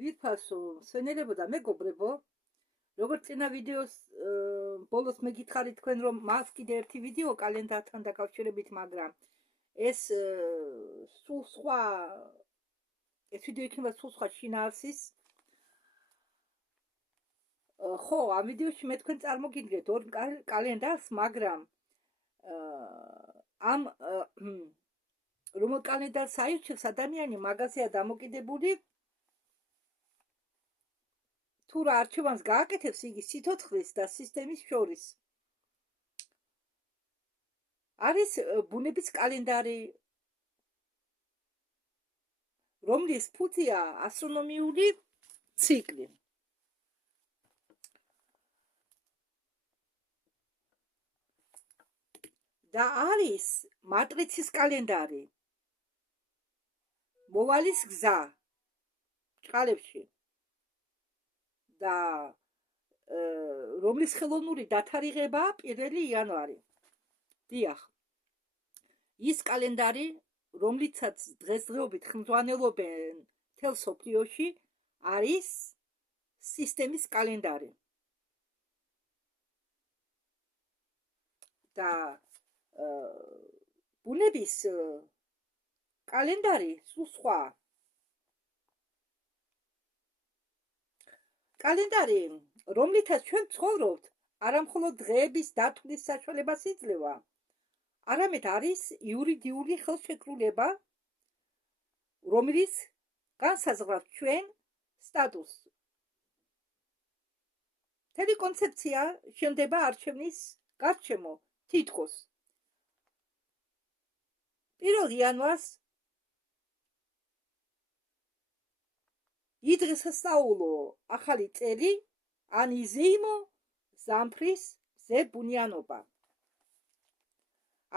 ვიფასო სვენელებო და მეგობრებო, როგორც წინა ვიდეოს ბოლოს მეკითხარით თქვენ რომ მას კიდე ერთი ვიდეო კალენდართან დაკავშირებით, მაგრამ ეს სულ სხვა ეს ვიდეო იქნება სულ სხვა შინაარსის. ხო, ამ ვიდეოში მე თქვენ წარმოგიდგენთ ორ კალენდარს, მაგრამ ამ რომელ კალენდარს აირჩევს ადამიანი, მაგაზეა დამოკიდებული. თუ რა არჩევანს გააკეთებს იგი სიცოცხლის და სისტემის შორის. არის ბუნების კალენდარი, რომლის ფუძეა ასტრონომიული ციკლი. და არის მატრიცის კალენდარი. მოვალის გზა ჭყალებში. და რომლის ხელოვნური დათარიღებაა 1 იანვარი. დიახ. ის კალენდარი, რომლიცაც დღესდღეობით ხმძღვანელობენ მთელ მსოფლიოში, არის სისტემის კალენდარი. და ბუნების კალენდარი სულ სხვა. კალენდარი, რომლითაც ჩვენ ცხოვრობთ, არა მხოლოდ დღეების დათვლის საშუალებას იძლევა, არამედ არის იურიდიული ხელშეკრულება, რომელიც განსაზღვრავს ჩვენ სტატუსს. მთელი კონცეფცია შენდება არჩევნის გარშემო, თითქოს 1 იანვარს იდღესასწაულო ახალი წელი, ან იზეიმო ზამთრის ზებუნიანობა.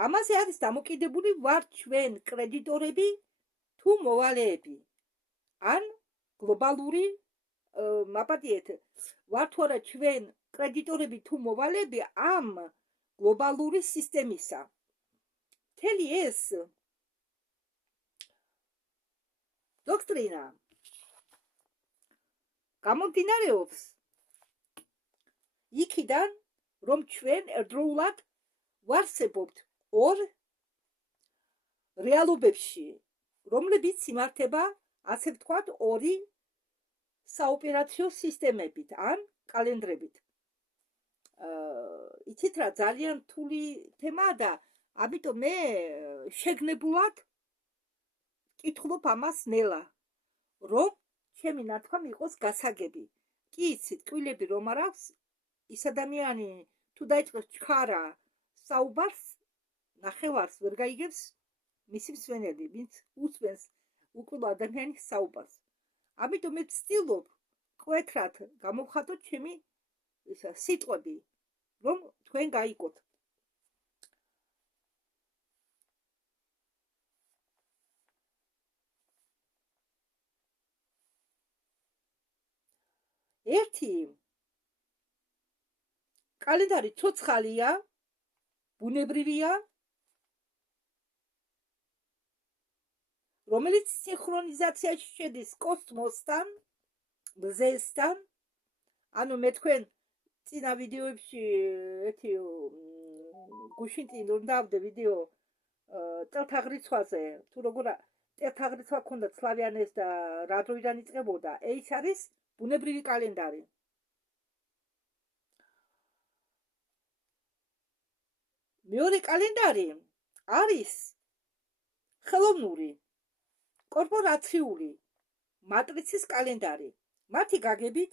ამაზე არის დამოკიდებული ვართ ჩვენ კრედიტორები თუ მოვალეები, ან გლობალური მაპატიეთ, ვართ თუ არა ჩვენ კრედიტორები თუ მოვალეები ამ გლობალური სისტემისა. მთელი ეს დოქტრინა გამომდინარეობს იქიდან, რომ ჩვენ ერთდროულად ვარსებობთ ორ რეალობებში, რომლებიც იმართება, ასე ვთქვათ, ორი საოპერაციო სისტემებით ან კალენდრებით. იცით რა, ძალიან რთული თემაა და ამიტომ მე შეგნებულად კითხულობ ამას ნელა, რომ ჩემი ნათქვამი იყოს გასაგები. კი იცით, კვილები რომ არ აქვს, ის ადამიანი თუ დაიწყებს ჩქარა საუბარს, ნახევარს ვერ გაიგებს მისი მსვენელი, ვინც უსვენს უკვილო ადამიანის საუბარს. ამიტომ მე ვცდილობ მკვეთრად გამოვხატოთ ჩემი სიტყვები, რომ თქვენ გაიგოთ. ერთი კალენდარი ცოცხალია, ბუნებრივია, რომელიც სინქრონიზაციაში შედის კოსმოსთან, მზესთან. ანუ მე თქვენ წინა ვიდეოებში ერთი გუშინ წინ რომ დავდე ვიდეო წელთაღრიცხვაზე, თუ როგორ წელთაღრიცხვა ქონდა სლავიანეს და რა დროიდან იწყებოდა, ეს არის ბუნებრივი კალენდარი. მეორე კალენდარი არის ხელოვნური, კორპორაციული მატრიცის კალენდარი. მათი გაგებით,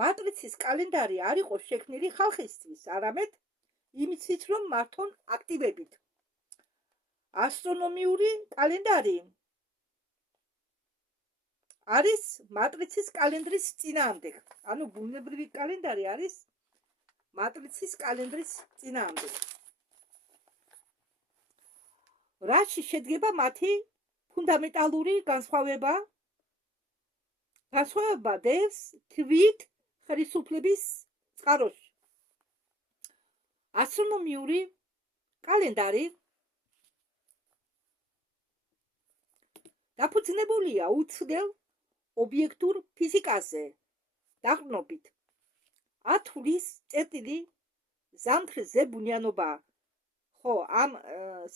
მატრიცის კალენდარი არ იყო შექმნილი ხალხისთვის, არამედ იმისთვის, რომ მართონ აქტივებით. ასტრონომიული კალენდარი არის მატრიცის კალენდრის წინააღმდეგ. ანუ ბუნებრივი კალენდარი არის მატრიცის კალენდრის წინააღმდეგ. რაში შედგება მათი ფუნდამენტალური განსხვავება? განსხვავება დევს თვით ხელისუფლების წყაროში. ასტრონომიული კალენდარი დაფუძნებულია უცდელ ობიექტურ ფიზიკაზე დაყრდნობით. ათulis წერტილი ზამთრის ზებუნიანობაა. ხო, ამ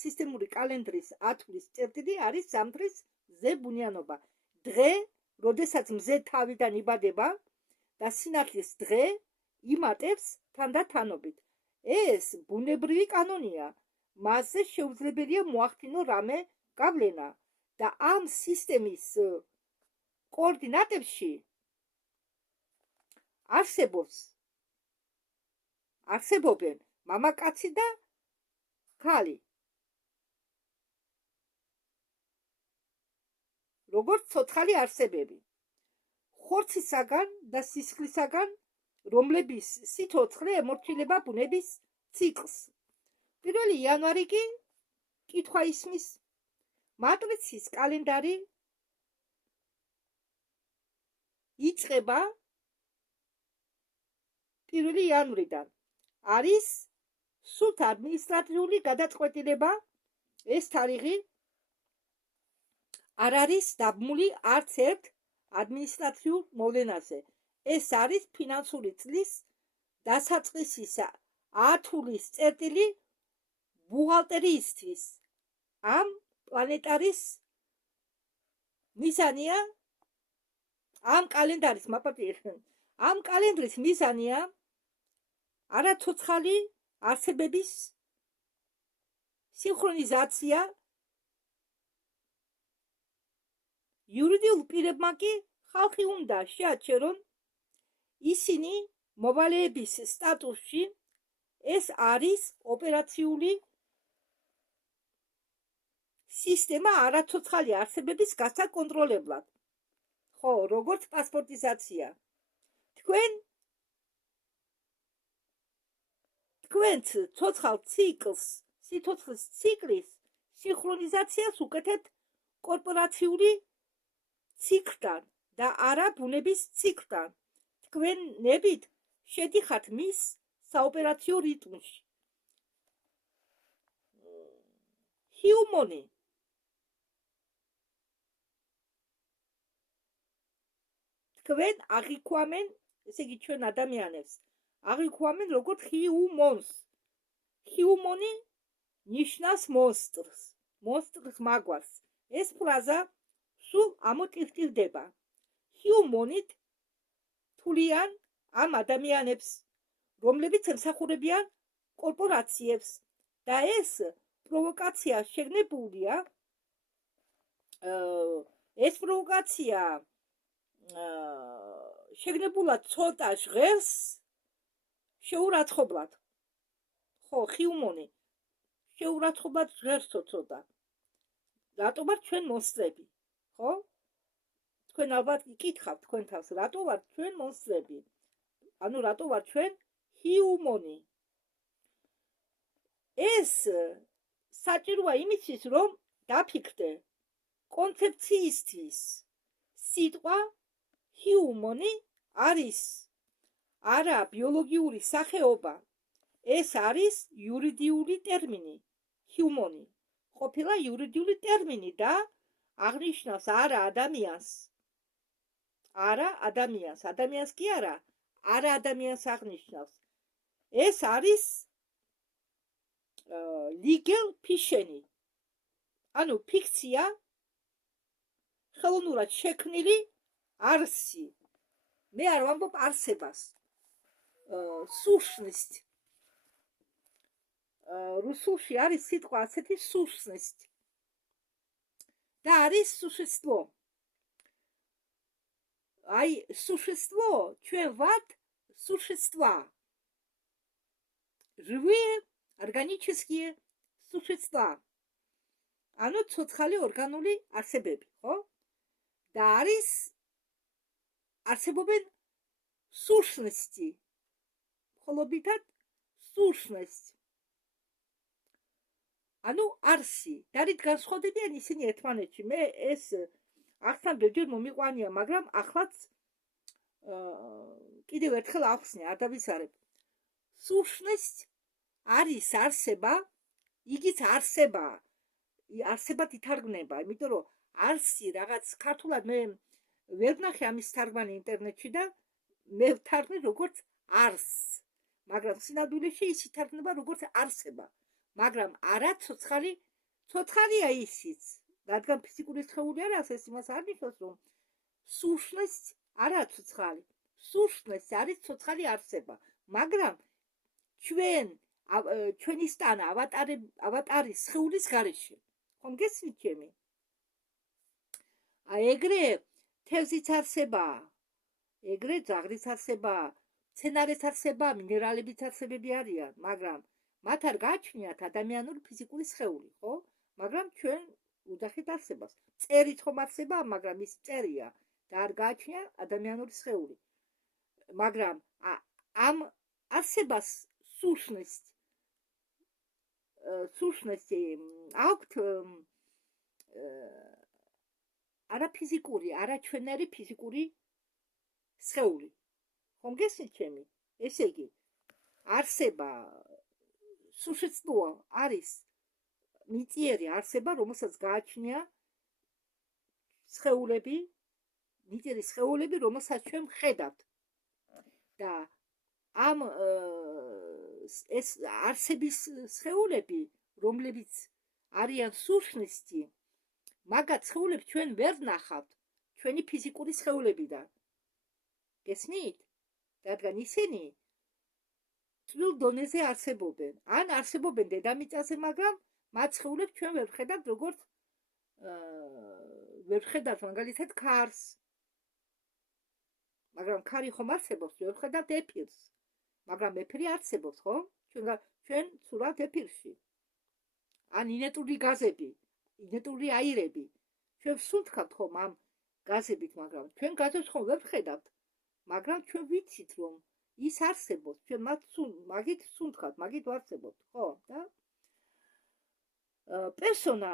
სისტემური კალენდრის ათulis წერტილი არის ზამთრის ზებუნიანობა. დღე, როდესაც მზე თავიდან იბადება და სინათლის დღე იმატებს თანდათანობით. ეს ბუნებრივი კანონია. მასზე შეუძლებელია მოახდინო რამე გავლენა და ამ სისტემის კოორდინატებში არსებობენ მამაკაცი და ქალი. როგორც ცოცხალი არსებები. ხორცისაგან და სისხლისაგან, რომლების სიცოცხლე ემორჩილება ბუნების ციკლს. 1 იანვარი კი კითხვა ისმის. მატრიცის კალენდარი იწყება 1 იანვრიდან. არის სულთ ადმინისტრაციული გადაწყვეტილება. ეს თარიღი არ არის დაბმული არც ერთ ადმინისტრაციულ მოვლენაზე. ეს არის ფინანსური წლის დასაწყისისა ათulis წერტილი ბუღალტერიისთვის. ამ პლანეტარის მიზანია ამ კალენდრის მიზანია არაცოცხალი არსებების სინქრონიზაცია. იურიდიულ პირებმა კი ხალხი უნდა შეაჩერონ ისინი მოვალეების სტატუსში. ეს არის ოპერაციული სისტემა არაცოცხალი არსებების გასაკონტროლებლად. ხო, როგორც პასპორტიზაცია. თქვენც ცოცხალ სიცოცხლის ციკლის სინქრონიზაციას უკეთებთ კორპორაციული ციკლთან და არა ბუნების ციკლთან. თქვენებით შედიხართ მის საოპერაციო რიტმში. ჰიუმონი თქვენ აღიქვამენ, ესე იგი ჩვენ ადამიანებს აღიქვამენ როგორც ჰიუმონს. ჰიუმონი ნიშნავს მონსტრს მაგვარს. ეს ფრაზა სულ ამოტივტივდება. ჰიუმონით თვლიან ამ ადამიანებს, რომლებიც ემსახურებიან კორპორაციებს და ეს პროვოკაცია შეგნებულია. ეს პროვოკაცია შეგნებულად ცოტა ჟღერს შეურაცხყოფლად. ხო, ჰიუმონი შეურაცხყოფლად ჟღერს ცოტა. რატო ვართ ჩვენ მონსტრები? ხო? თქვენ ალბათ იკითხავთ თქვენ თავს, რატო ვართ ჩვენ მონსტრები? ანუ რატო ვართ ჩვენ ჰიუმონი? ეს საჭიროა იმისთვის, რომ დაფიქრდე კონცეფციისთვის. სიტყვა ჰიუმონი არის არა ბიოლოგიური სახეობა. ეს არის იურიდიული ტერმინი. ჰიუმონი ყოფილა იურიდიული ტერმინი და აღნიშნავს არა ადამიანს. ადამიანს კი არა ადამიანს აღნიშნავს. ეს არის legal fiction. ანუ ფიქცია, ხელოვნურად შექმნილი არსი. მე არ ვამბობ არსებას. სუშნist. რუსულში არის სიტყვა ასეთი სუშნist. და არის სუშესტვო. აი, სუშესტვო, ჩვენ ვართ существа. Живые органические существа. ანუ ცოცხალი ორგანული არსებები, ხო? და არის არსებობენ сущности. холобитат сущность. ანუ არსი. დარით განსხვავდებიან ისინი ერთმანეთში. მე ეს ახსნა ბევრჯერ მომიყვანია, მაგრამ ახლაც კიდევ ერთხელ ახსნე, არ დავიცარებ. სущность არის არსება, იგიც არსებაა. არსებად ითარგმნება, იმიტომ რომ არსი რაღაც ქართულად მე ვერ ვნახე ამის თარგმანი ინტერნეტში და მე ვთარგმნი როგორც არსს, მაგრამ სინამდვილეში ის ითარგმნება როგორც არსება, მაგრამ არა ცოცხალი, ცოცხალია ისიც, რადგან ფიზიკური სხეული არ არის, ეს იმას არ ნიშნავს, რომ სულშნეს არა ცოცხალი, სულშნეს არის ცოცხალი არსება, მაგრამ ჩვენი სტანა ავატარის სხეულის გარეშე. ხომ გესმით ჩემი? ეგრე თევზიც არსებაა, ეგრე ძაღლიც არსებაა, მცენარეც არსებაა, მინერალებიც არსებები არიან, მაგრამ მათ არ გააჩნიათ ადამიანური ფიზიკური სხეული, ხო? მაგრამ ჩვენ ვუძახით არსებას. წერით ხომ არსებაა, მაგრამ ის წერია და არ გააჩნია ადამიანური სხეული. მაგრამ ამ არსებას სულშნესი აქვთ არა ფიზიკური, არა ჩვენერი ფიზიკური სხეული. ხომ გესმით ჩემი? ესე იგი, არსება სულშეცნოა არის მიწიერი არსება, რომელსაც გააჩნია სხეულები, მიწიერი სხეულები, რომელსაც ჩვენ ვხედავთ. და ამ ეს არსების სხეულები, რომლებიც არიან სულშნესті, მაგათ სხეულებს ჩვენ ვერ ვნახავთ ჩვენი ფიზიკური სხეულებიდან. გესმით? რადგან ისინი წვრილ დონეზე არსებობენ. ან არსებობენ დედამიწაზე, მაგრამ მათ სხეულებს ჩვენ ვერ ვხედავთ, როგორც ვერ ვხედავთ მაგალითად ქარს. მაგრამ ქარი ხომ არსებობს, ვერ ვხედავთ ეფირს. მაგრამ ეფირი არსებობს, ხო? ჩვენ ვცურავთ ეფირში. ან ინერტული გაზები, ინერტული აირები. ჩვენ ვსუნთქავთ ხომ ამ გაზებით, მაგრამ ჩვენ გაზებს ხომ ვერ ვხედავთ. მაგრამ ჩვენ ვიცით, რომ ის არსებობს, ჩვენ მაგით ვსუნთქავთ, მაგით ვარსებობთ, ხო? და პერსონა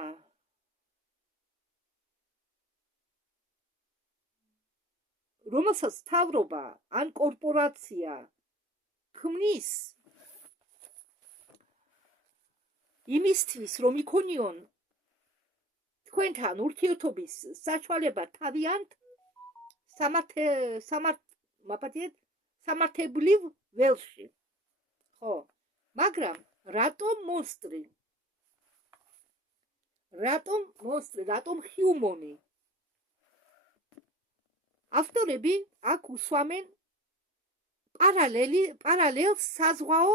რომელსაც მთავრობა ან კორპორაცია ქმნის იმისთვის, რომ იქონიონ თქვენთან ურთიერთობის საშუალება თავიანთ სამართლებრივ ველში. ხო, მაგრამ რატომ მონსტრი? რატომ ჰიუმანი? ავტორები აქ უსვამენ პარალელს საზღვაო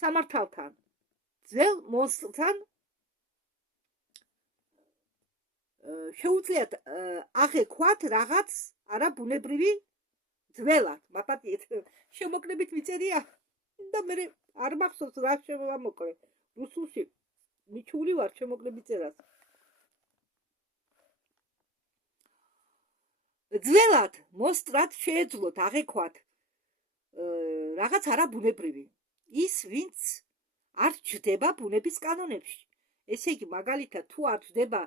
სამართალთან, ძველ მონსტრთან. შეუძლიათ აღექვათ რაღაც არაბუნებრივი ძველად, მაპატიეთ, შემოკლებით მიწერია და მე არ მახსოვს რა შემოვამოკლე. რუსულში მიჩული ვარ შემოკლებით წერას. ძველად მონსტრად შეეძლოთ აღექვათ რაღაც არაბუნებრივი, ის ვინც არ ჯდება ბუნების კანონებში. ესე იგი, მაგალითად, თუ არ ჯდება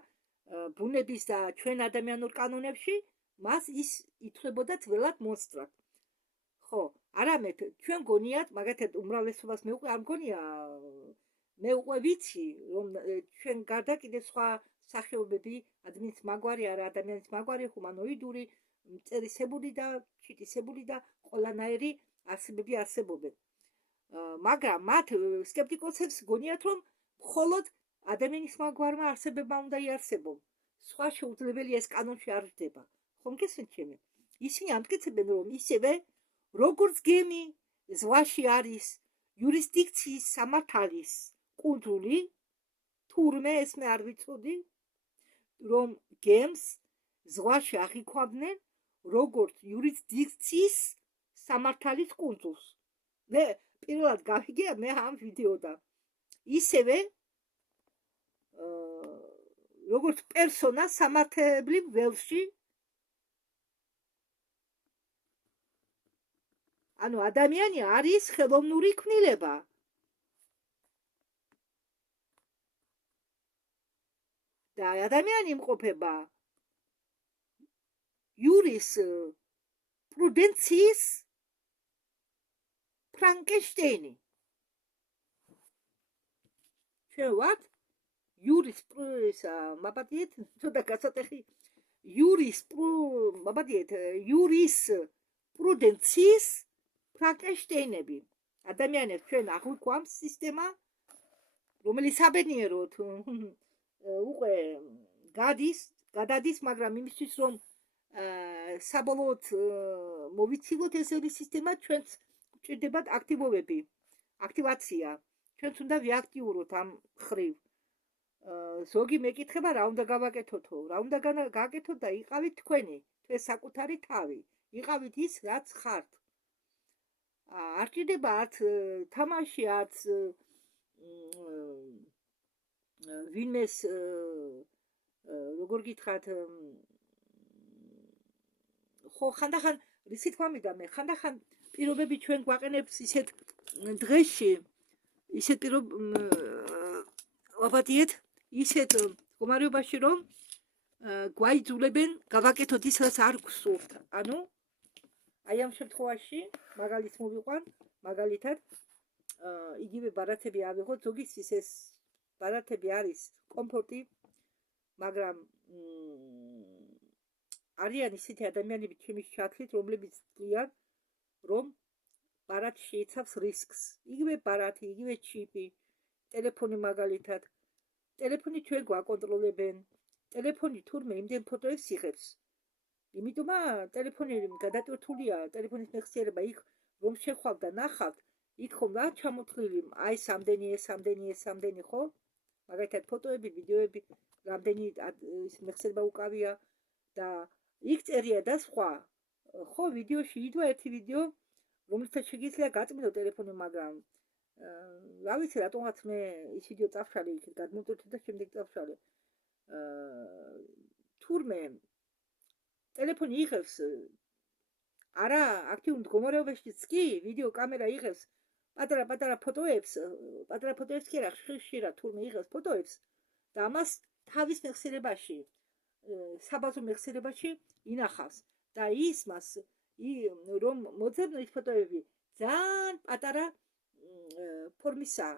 ბუნების და ჩვენ ადამიანურ კანონებში, მას ის ითვლებოდა ძველად მონსტრად. ხო, არამედ ჩვენ გონიათ, მაგათად უმრავლესობას მე უკვე არ მგონია, მე უკვე ვიცი, რომ ჩვენ გარდა კიდე სხვა სახეობები, ადამიანის მაგვარი არა, ადამიანის მაგვარი, ჰუმანოიდური, მწერისებული და ჩიტისებული და ყველანაირი არსებები არსებობენ. მაგრამ მათ სკეპტიკოსებს გონიათ, რომ მხოლოდ ადამიანის მაგვარმა არსებებმა უნდა იარსებონ. სხვა შეუძლებელია ეს კანონში არ ჯდება. ხომ გესმით ჩემი? ისინი ამტკიცებენ, რომ ისევე როგორც გემი ზღვაში არის იურისდიქციის სამართალის კუნძული, თურმე ეს მე არ ვიცოდი, რომ გემს ზღვაში აღიქვამდნენ როგორც იურისდიქციის სამართალის კუნძულს. მე პირველად გავიგე მე ამ ვიდეოდან. ისევე როგორც პერსონა სამართლებრივ ველში, ანუ ადამიანი არის ხელოვნური ქმნილება. და ადამიანი იმყოფება იურისპრუდენციის ფრანკენშტეინი. ჩვენ ვართ იურისპრუდენციის მაპატიეთ, ცოტა გასატეხი იურისპრუდენციის ფრანკენშტეინები. ადამიანებს ჩვენ აღვიქვამს სისტემა, რომელიც საბედნიეროდ უკვე გადადის, მაგრამ იმისთვის რომ საბოლოოდ მოვიცილოთ ესეთი სისტემა, ჩვენც გვჭირდებათ აქტივაცია. ჩვენც უნდა ვიაქტიუროთ ამ ხრივ. ზოგი მეკითხება რა უნდა გავაკეთოთო, რა უნდა გააკეთოთ და იყავით თქვენი, თქვენ საკუთარი თავი, იყავით ის რაც ხართ. არ ჭირდება არც თამაში, არც ვინმეს როგორ გითხრათ, ხო ხანდახან რისი თქვა მინდა მე, ხანდახან პირობები ჩვენ გვაყენებს ისეთ დღეში, ისეთ ვაბადიეთ, ისეთ მდგომარეობაში, რომ გვაიძულებენ გავაკეთოთ ის, რაც არ გვსურთ. ანუ აი ამ შემთხვევაში მაგალითს მოვიყვან, მაგალითად იგივე ბარათები ავიღოთ, ზოგისთვის ეს ბარათები არის კომფორტი, მაგრამ არიან ისეთი ადამიანები ჩემის ჩათვლით, რომლებიც თვლიან, რომ ბარათი შეიცავს რისკს. იგივე ბარათი, იგივე ჩიპი, ტელეფონი მაგალითად. ტელეფონი ჩვენ გვაკონტროლებენ. ტელეფონი თურმე იმდენ ფოტოებს იღებს. იმიტომ ტელეფონი გადატვირთულია, ტელეფონის მეხსიერება იქ რომ შეხვალ და ნახავთ, იქ ხომ რა ჩამოთვლილი, აი სამდენი, ხო? მაგალითად ფოტოები, ვიდეოები, რამდენი მეხსიერება უკავია და იქ წერია და სხვა. ხო, ვიდეოში იდვა ერთი ვიდეო, რომელსაც შეგიძლია გაწმიდო ტელეფონი, მაგრამ რა ვიცი, რატომღაც მე ის ვიდეო წავშალე იქ გადმოვწერდი და შემდეგ წავშალე. თურმე ტელეფონი იღებს არა აქტიურ მდგომარეობაშიც კი ვიდეო კამერა იღებს პატარა ფოტოებს კი არა ხშირად თურმე იღებს ფოტოებს და ამას თავის მეხსიერებაში საბაზო მეხსიერებაში ინახავს და ის მას რომ მოძებნო ის ფოტოები ძალიან პატარა ფორმისაა,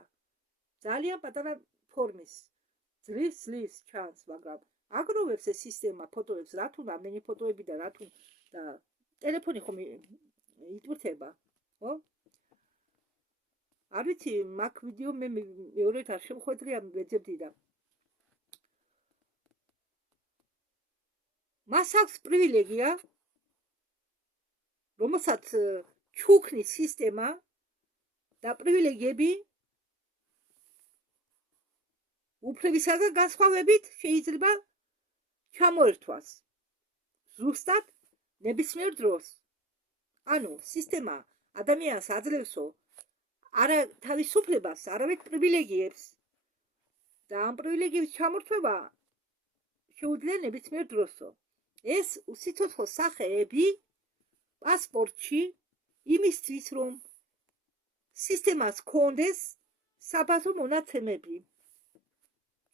ძალიან პატარა ფორმის, ძლივს ჩანს, მაგრამ აგროვებს ეს სისტემა ფოტოებს, რა თუნ ამდენი ფოტოები და რა თუნ და ტელეფონი ხომ იტვირთება, ხო? არ ვიცი, მაგ ვიდეო მე მეორედ არ შემხვედრი ამ ვეძებდი და მას აქვს პრივილეგია, რომელსაც ჩუქნის სისტემა და პრივილეგიები უფლებისაგან განსხვავებით შეიძლება ჩამოერთვას ზუსტად ნებისმიერ დროს. ანუ სისტემა ადამიანს აძლევსო არა თავისუფლებას, არამედ პრივილეგიებს და ამ პრივილეგიების ჩამორთმევა შეუძლია ნებისმიერ დროსო. ეს უსიცოცხლო სახეები პასპორტში იმისთვის, რომ სისტემას ქონდეს საბაზო მონაცემები.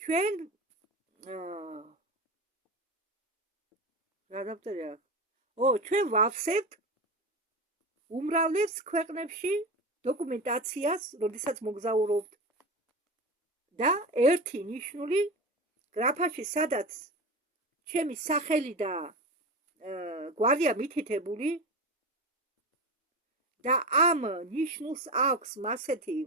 ჩვენ რა დავწერია? ჩვენ ვავსებთ უმრავლეს ქვეყნებში დოკუმენტაციას, როდესაც მოგზაურობთ და ერთი ნიშნული გრაფაში, სადაც ჩემი სახელი და გვარია მითითებული და ამ ნიშნულს აქვს მასეთი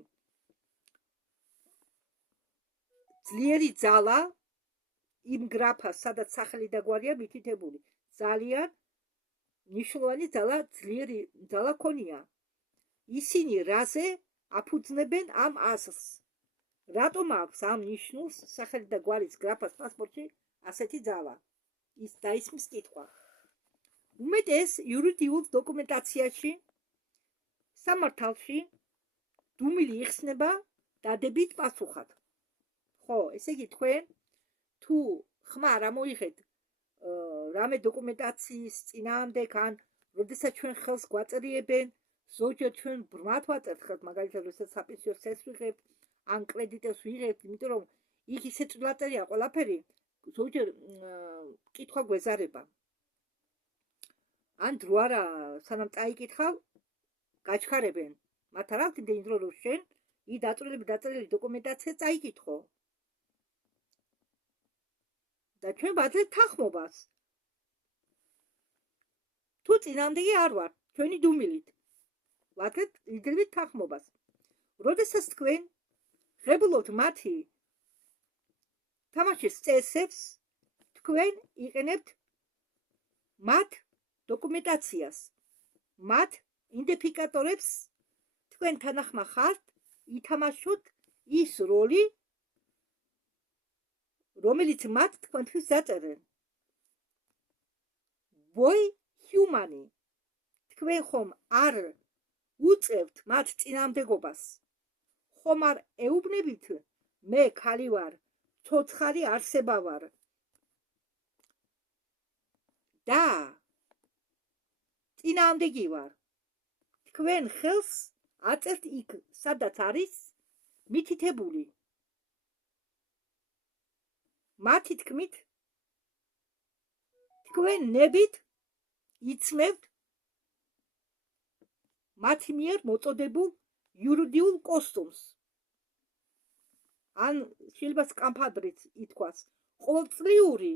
ძლიერი ძალა იმ გრაფას, სადაც სახელი და გვარია მითითებული. ძალიან მნიშვნელოვანი ძალა, ძლიერი ძალა ქონია. ისინი რაზე აფუძნებენ ამ აზრს? რატომ აქვს ამ ნიშნულს სახელი და გვარის გრაფას პასპორტში ასეთი ძალა? ის დაისმის კითხვა. უმეტეს იურიდიულ დოკუმენტაციაში სამართალში დუმილი იხსნება დადებით პასუხად. ხო, ესე იგი თქვენ თუ ხმა არ ამოიღეთ რამე დოკუმენტაციის წინააღმდეგ ან როდესაც ჩვენ ხელს გვაწერიებენ, ზოგჯერ ჩვენ ბრმად ვაწერთ ხელს, მაგალითად როდესაც საპენსიო წესს ვიღებთ ან კრედიტებს ვიღებთ, იმიტომ რომ იქ ისე წვრილად წერია ყველაფერი, ზოგჯერ კითხვა გვეზარება. ან დრო არა სანამ წაიკითხავ გაჩქარებენ. მათ არ აქვს იმდენი დრო, რომ შენ დაწერილი დოკუმენტაცია წაიკითხო. და ჩვენ ვაძლევთ თანხმობას. წინააღმდეგი არ ვარ, ჩვენი დუმილით. ვაკლებთ იდეებით თანხმობას. როდესაც თქვენ ღებულობთ მათი თამაშის წესებს, თქვენ იყენებთ მათ დოკუმენტაციას, მათ იდენტიფიკატორებს, თქვენ თანახმა ხართ ითამაშოთ ის როლი, რომელიც მათ თქვენთვის დაწერენ. Voi humani. თქვენ ხომ არ უწევთ მათ წინააღმდეგობას. ხომ არ ეუბნებით მე ქალი ვარ, ცოცხალი არსება ვარ. და წინააღმდეგი ვარ. თქვენ ხელს აწერთ იქ, სადაც არის მითითებული. მათი თქმით, თქვენ ნებით იცმევთ მათი მიერ მოწოდებულ იურიდიულ კოსტუმს. ან შეიძლება სკამფადრიც ითქვას, ყოველწლიური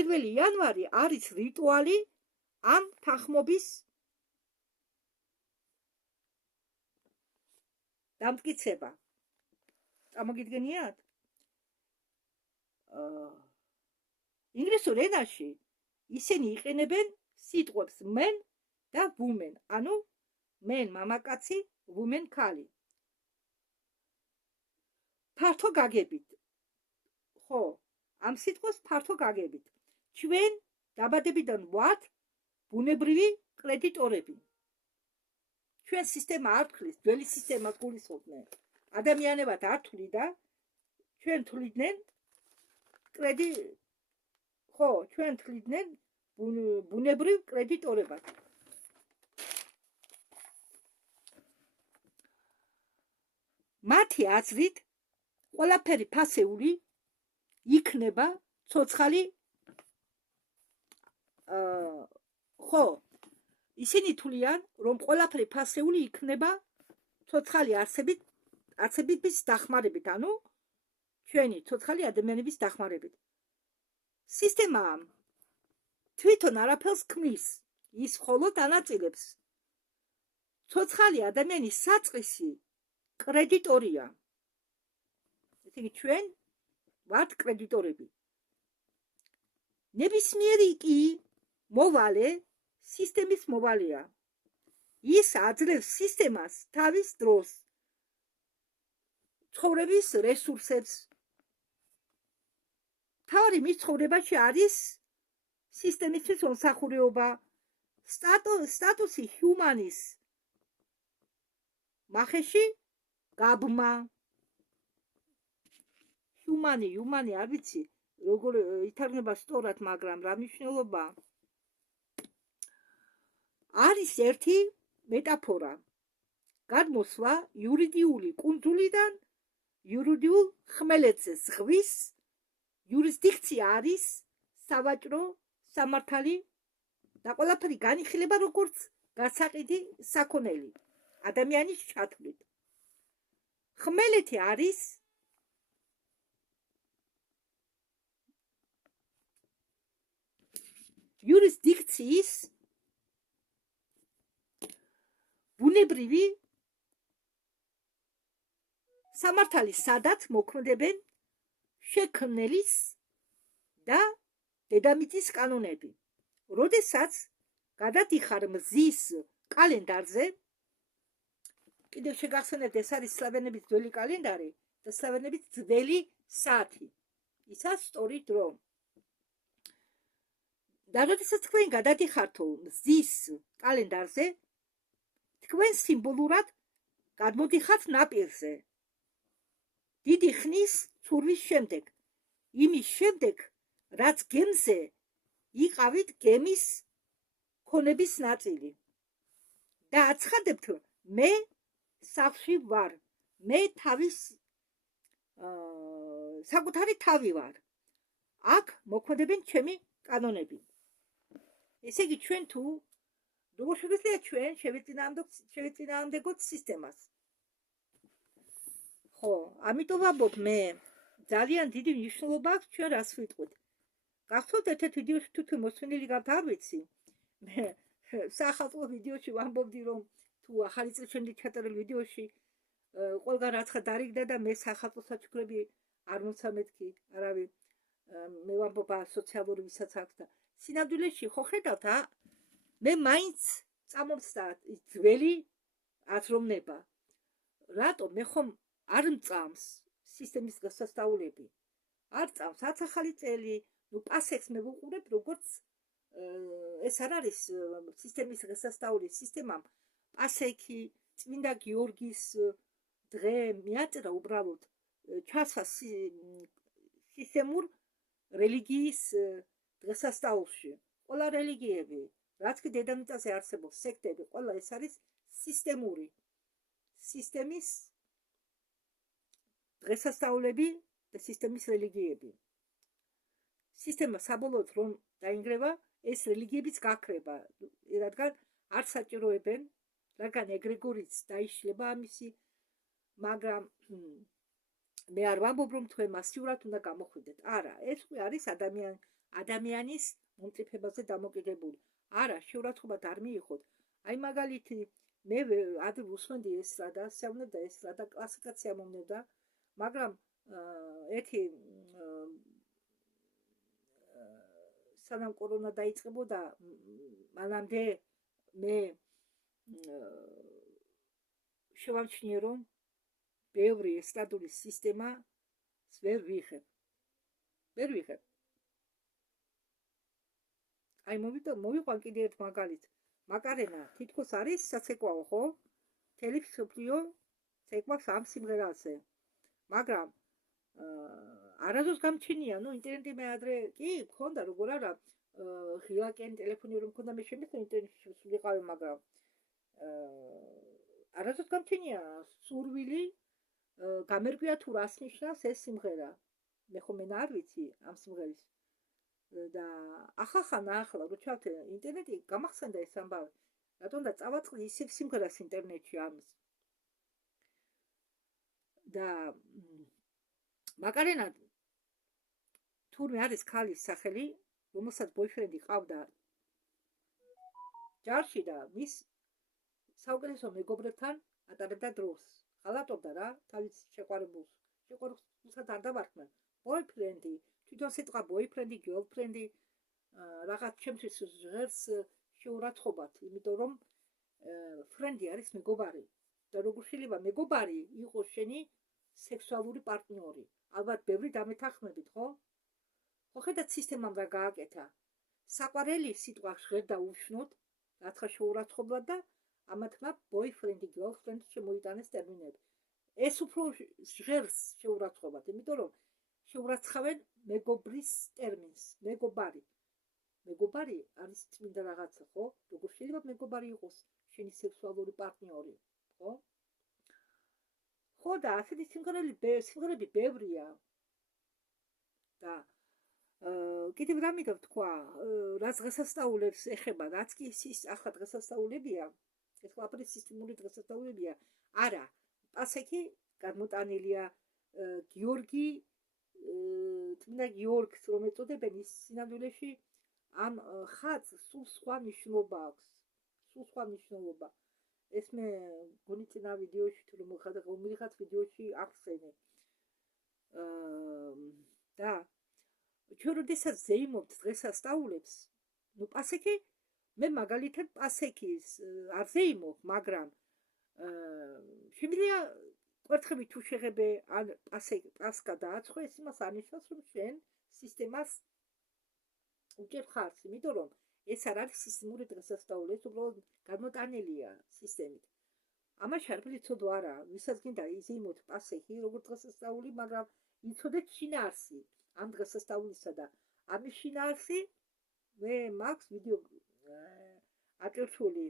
1 იანვარი არის რიტუალი ამ თანხმობის დამტკიცება. წარმოგიდგენიათ? ინგლისურ ენაში ისინი იყენებენ სიტყვებს men და women, ანუ men მამაკაცი, women ქალი. ფართო გაგებით. ხო, ამ სიტყვას ფართო გაგებით. ჩვენ დაბადებიდან ვართ ბუნებრივი კრედიტორები. ჩვენ სისტემა არ თვლის, ძველი სისტემა გულისხმობდნენ. ადამიანებად არ თვლიდა, ჩვენ თვლიდნენ ჩვენ თვლიდნენ ბუნებრივ კრედიტორებად. მათი აზრით ყველაფერი ფასეული იქნება ცოცხალი. ხო, ისინი თვლიან, რომ ყველაფერი ფასეული იქნება ცოცხალი არსებების დახმარებით, ანუ ჩვენი ცოცხალი ადამიანების დახმარებით. სისტემა თვითონ არაფერს ქმნის, ის მხოლოდ ანაწილებს. ცოცხალი ადამიანის საწყისი კრედიტორია. ესე იგი, ჩვენ ვართ კრედიტორები. ნებისმიერი კი მოვალე სისტემის მოვალეა. ის აძლევს სისტემას თავის დროს, ცხოვრების რესურსებს. თავი მის ცხოვრებაში არის სისტემისთვის მომსახურება, სტატუსი ჰიუმანის მახეში გაბმა. ჰიუმანი არ ვიცი, როგორ ითარგმნება სწორად, მაგრამ რა მნიშვნელობა? არის ერთი მეტაფორა. გადმოსვლა იურიდიული კუნძულიდან იურიდიულ ხმელეთზე ზღვის. იურისდიქცია არის სავაჭრო სამართალი და ყველაფერი განიხილება როგორც გასაყიდი საქონელი ადამიანის ჩათვლით. ხმელეთი არის იურისდიქციის ბუნებრივი სამართალი, სადაც მოქმედებენ შექმნელის და დედამიწის კანონები. როდესაც გადადიხარ მზის კალენდარზე, კიდევ შეგახსენებთ, ეს არის სლავენების ძველი კალენდარი და სლავენების ძველი საათი. ისა სწორი დრო. და როდესაც თქვენ გადადიხართ მზის კალენდარზე, თქვენ სიმბოლურად გადმოდიხართ ნაპირზე. დიდი ხნის ცურვის შემდეგ, იმის შემდეგ, რაც გემზე იყავით გემის ქონების ნაწილი. და აცხადებთ, მე სახლში ვარ, მე თავის საკუთარი თავი ვარ. აქ მოქმედებენ ჩემი კანონები. ესე იგი, ჩვენ თუ როგორ შეგვიძლია ჩვენ შევეწინააღმდეგოთ სისტემას? ხო, ამიტომ ვამბობ, მე ძალიან დიდი მნიშვნელობა აქვს ჩვენ რას ვიტყვით. გახსოვთ ერთ-ერთ ვიდეოში თუ მოსვენილი გაქვთ, არ ვიცი. მე სახალხო ვიდეოში ვამბობდი რომ თუ ახალი წლის შემდეგ ჩაწერილ ვიდეოში ყველგან რაცხა დარიგდა და მე სახალხო საჩუქრები არ მოცა მეთქი არავინ მე ვამბობ სოციალური ვისაც აქვს და სინამდვილეში ხო ხედავთ მე მაინც წამოვცდა ის ძველი აზროვნება რატომ მე ხომ არ მწამს სისტემის გასასწავლები არ წამს არც ახალი წელი ნუ პასექს მე ვუყურებ როგორც ეს არ არის სისტემის გასასწავლის სისტემამ პასექი წმინდა გიორგის დღე მიაწერა უბრალოდ ჩასვა სისტემურ რელიგიის დღესასწაულში ყველა რელიგიები რაც კი დედამიწაზე არსებობს სექტები ყველა ეს არის სისტემური სისტემის დღესასწაულები და სისტემის რელიგიები სისტემა საბოლოოდ რომ დაინგრევა ეს რელიგიებიც გაქრება რადგან არ საჭიროებენ რადგან ეგრეგორიც დაიშლება ამისი მაგრამ მე არ ვამბობ რომ თქვენ მასიურად უნდა გამოხვიდეთ არა ეს არის ადამიანის მომწიფებაზე დამოკიდებული არა შეურაცხყოფად არ მიიღოთ აი მაგალითი მე ადრე უსმენდი ესტრადას სიამოვნებდა ესტრადა კლასიკაც სიამოვნებდა მაგრამ ერთი სანამ კორონა დაიწყებოდა მანამდე მე შევამჩნიე რომ ბევრი ესტრადული სისტემა ვერ ვიღებ აი მოვიყვან კიდე ერთ მაგალითს მაკარენა თითქოს არის საცეკვაო ხო მთელი მსოფლიო ცეკვავს ამ სიმღერაზე მაგრამ არასდროს გამჩენია ნუ ინტერნეტი მე ადრე კი მქონდა როგორ არა ღილაკენ ტელეფონი რომ მქონდა მე შემიძლია ინტერნეტში ვიყავი მაგრამ არასდროს გამჩენია სურვილი გამერკვია თუ რას ნიშნავს ეს სიმღერა მე ხომ არ ვიცი ამ სიმღერის და ახლა რო ჩავთე ინტერნეტი გამახსენდა ეს ამბავი რატომ და წავაწყდი ისევ სიმღერას ინტერნეტში ამის და მაკარენა თურმე არის ქალის სახელი რომელსაც ბოიფრენდი ყავდა ჯარში და მის საუკეთესო მეგობრებთან ატარებდა დროს ხალატობდა რა თავის შეყვარებულსაც არ დავარქმევ ბოიფრენდი თვითონ სიტყვა ბოიფრენდი გერლფრენდი რაღაც ჩემთვის ჟღერს შეურაცხყოფად იმიტომ რომ ფრენდი არის მეგობარი და როგორ შეიძლება მეგობარი იყოს შენი სექსუალური პარტნიორი ალბათ ბევრი დამეთანხმებით ხო ხედავთ სისტემამ რა გააკეთა საყვარელი სიტყვა ჟღერდა უშნოდ რაცხა შეურაცხყოფლად და ამათმა ბოიფრენდი გერლფრენდი შემოიტანეს ტერმინები ეს უფრო ჟღერს შეურაცხყოფად იმიტომ რომ შეურაცხავენ მეგობრის ტერმინს მეგობარი არის წმინდა რაღაცა ხო როგორ შეიძლება მეგობარი იყოს შენი სექსუალური პარტნიორი ხო და ასეთი სიმღერები ბევრია და კიდევ რამე თქვა რაც დღესასწაულებს ეხება რაც კი ახლა დღესასწაულებია ეს ყველაფერი სისტემური დღესასწაულებია არა პასექი გადმოტანილია გიორგი წმინდა გიორგს რომ ეწოდებენ ის სინამდვილეში ამ ხატს სულ სხვა ნიშნობა ეს მე გონი წინა ვიდეოში თუ რომ მიღაც ვიდეოში ახსენე და ჩვენ როდესაც ზეიმობთ დღესასწაულებს ნუ პასექი მე მაგალითად პასექის არ ზეიმობ მაგრამ შემიძლია კვერთხები თუ შეღებე ან პასკა დააცხო ეს იმას არნიშნავს რომ შენ სისტემას უჭერ ხარს იმიტომ რომ ეს არ არის სისტემური დღესასწაული ეს უბრალოდ გადმოტანილია სისტემით ამაში არ ვიცოდო არა ვისაც გინდა იზეიმოთ პასექი როგორც დღესასწაული მაგრამ იცოდეთ შინაარსი ამ დღესასწაულისა და ამის შინაარსი მე მაქვს ვიდეო ატირჩული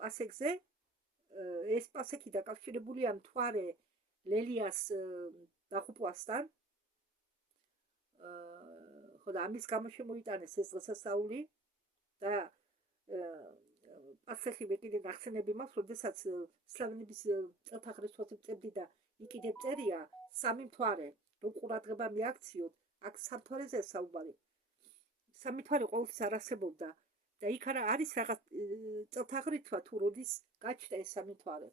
პასექზე ეს პასექი დაკავშირებულია მთვარე ლელიას დაღუპვასთან ხო და ამის გამო შემოიტანეს ეს დღესასწაული და პასექი მე კიდე ნახსენები მაქვს როდესაც სლავენების წელთაღრიცხვას წებდი და იქიდე წერია სამი მთვარე რომ ყურადღება მიაქციოთ აქ სამთვარეზე საუბარი სამი მთვარე ყოველთვის არ არსებობდა და იქ არა არის რაღაც წელთაღრიცხვა თუ როდის გაჩნდა ეს სამი თვარე.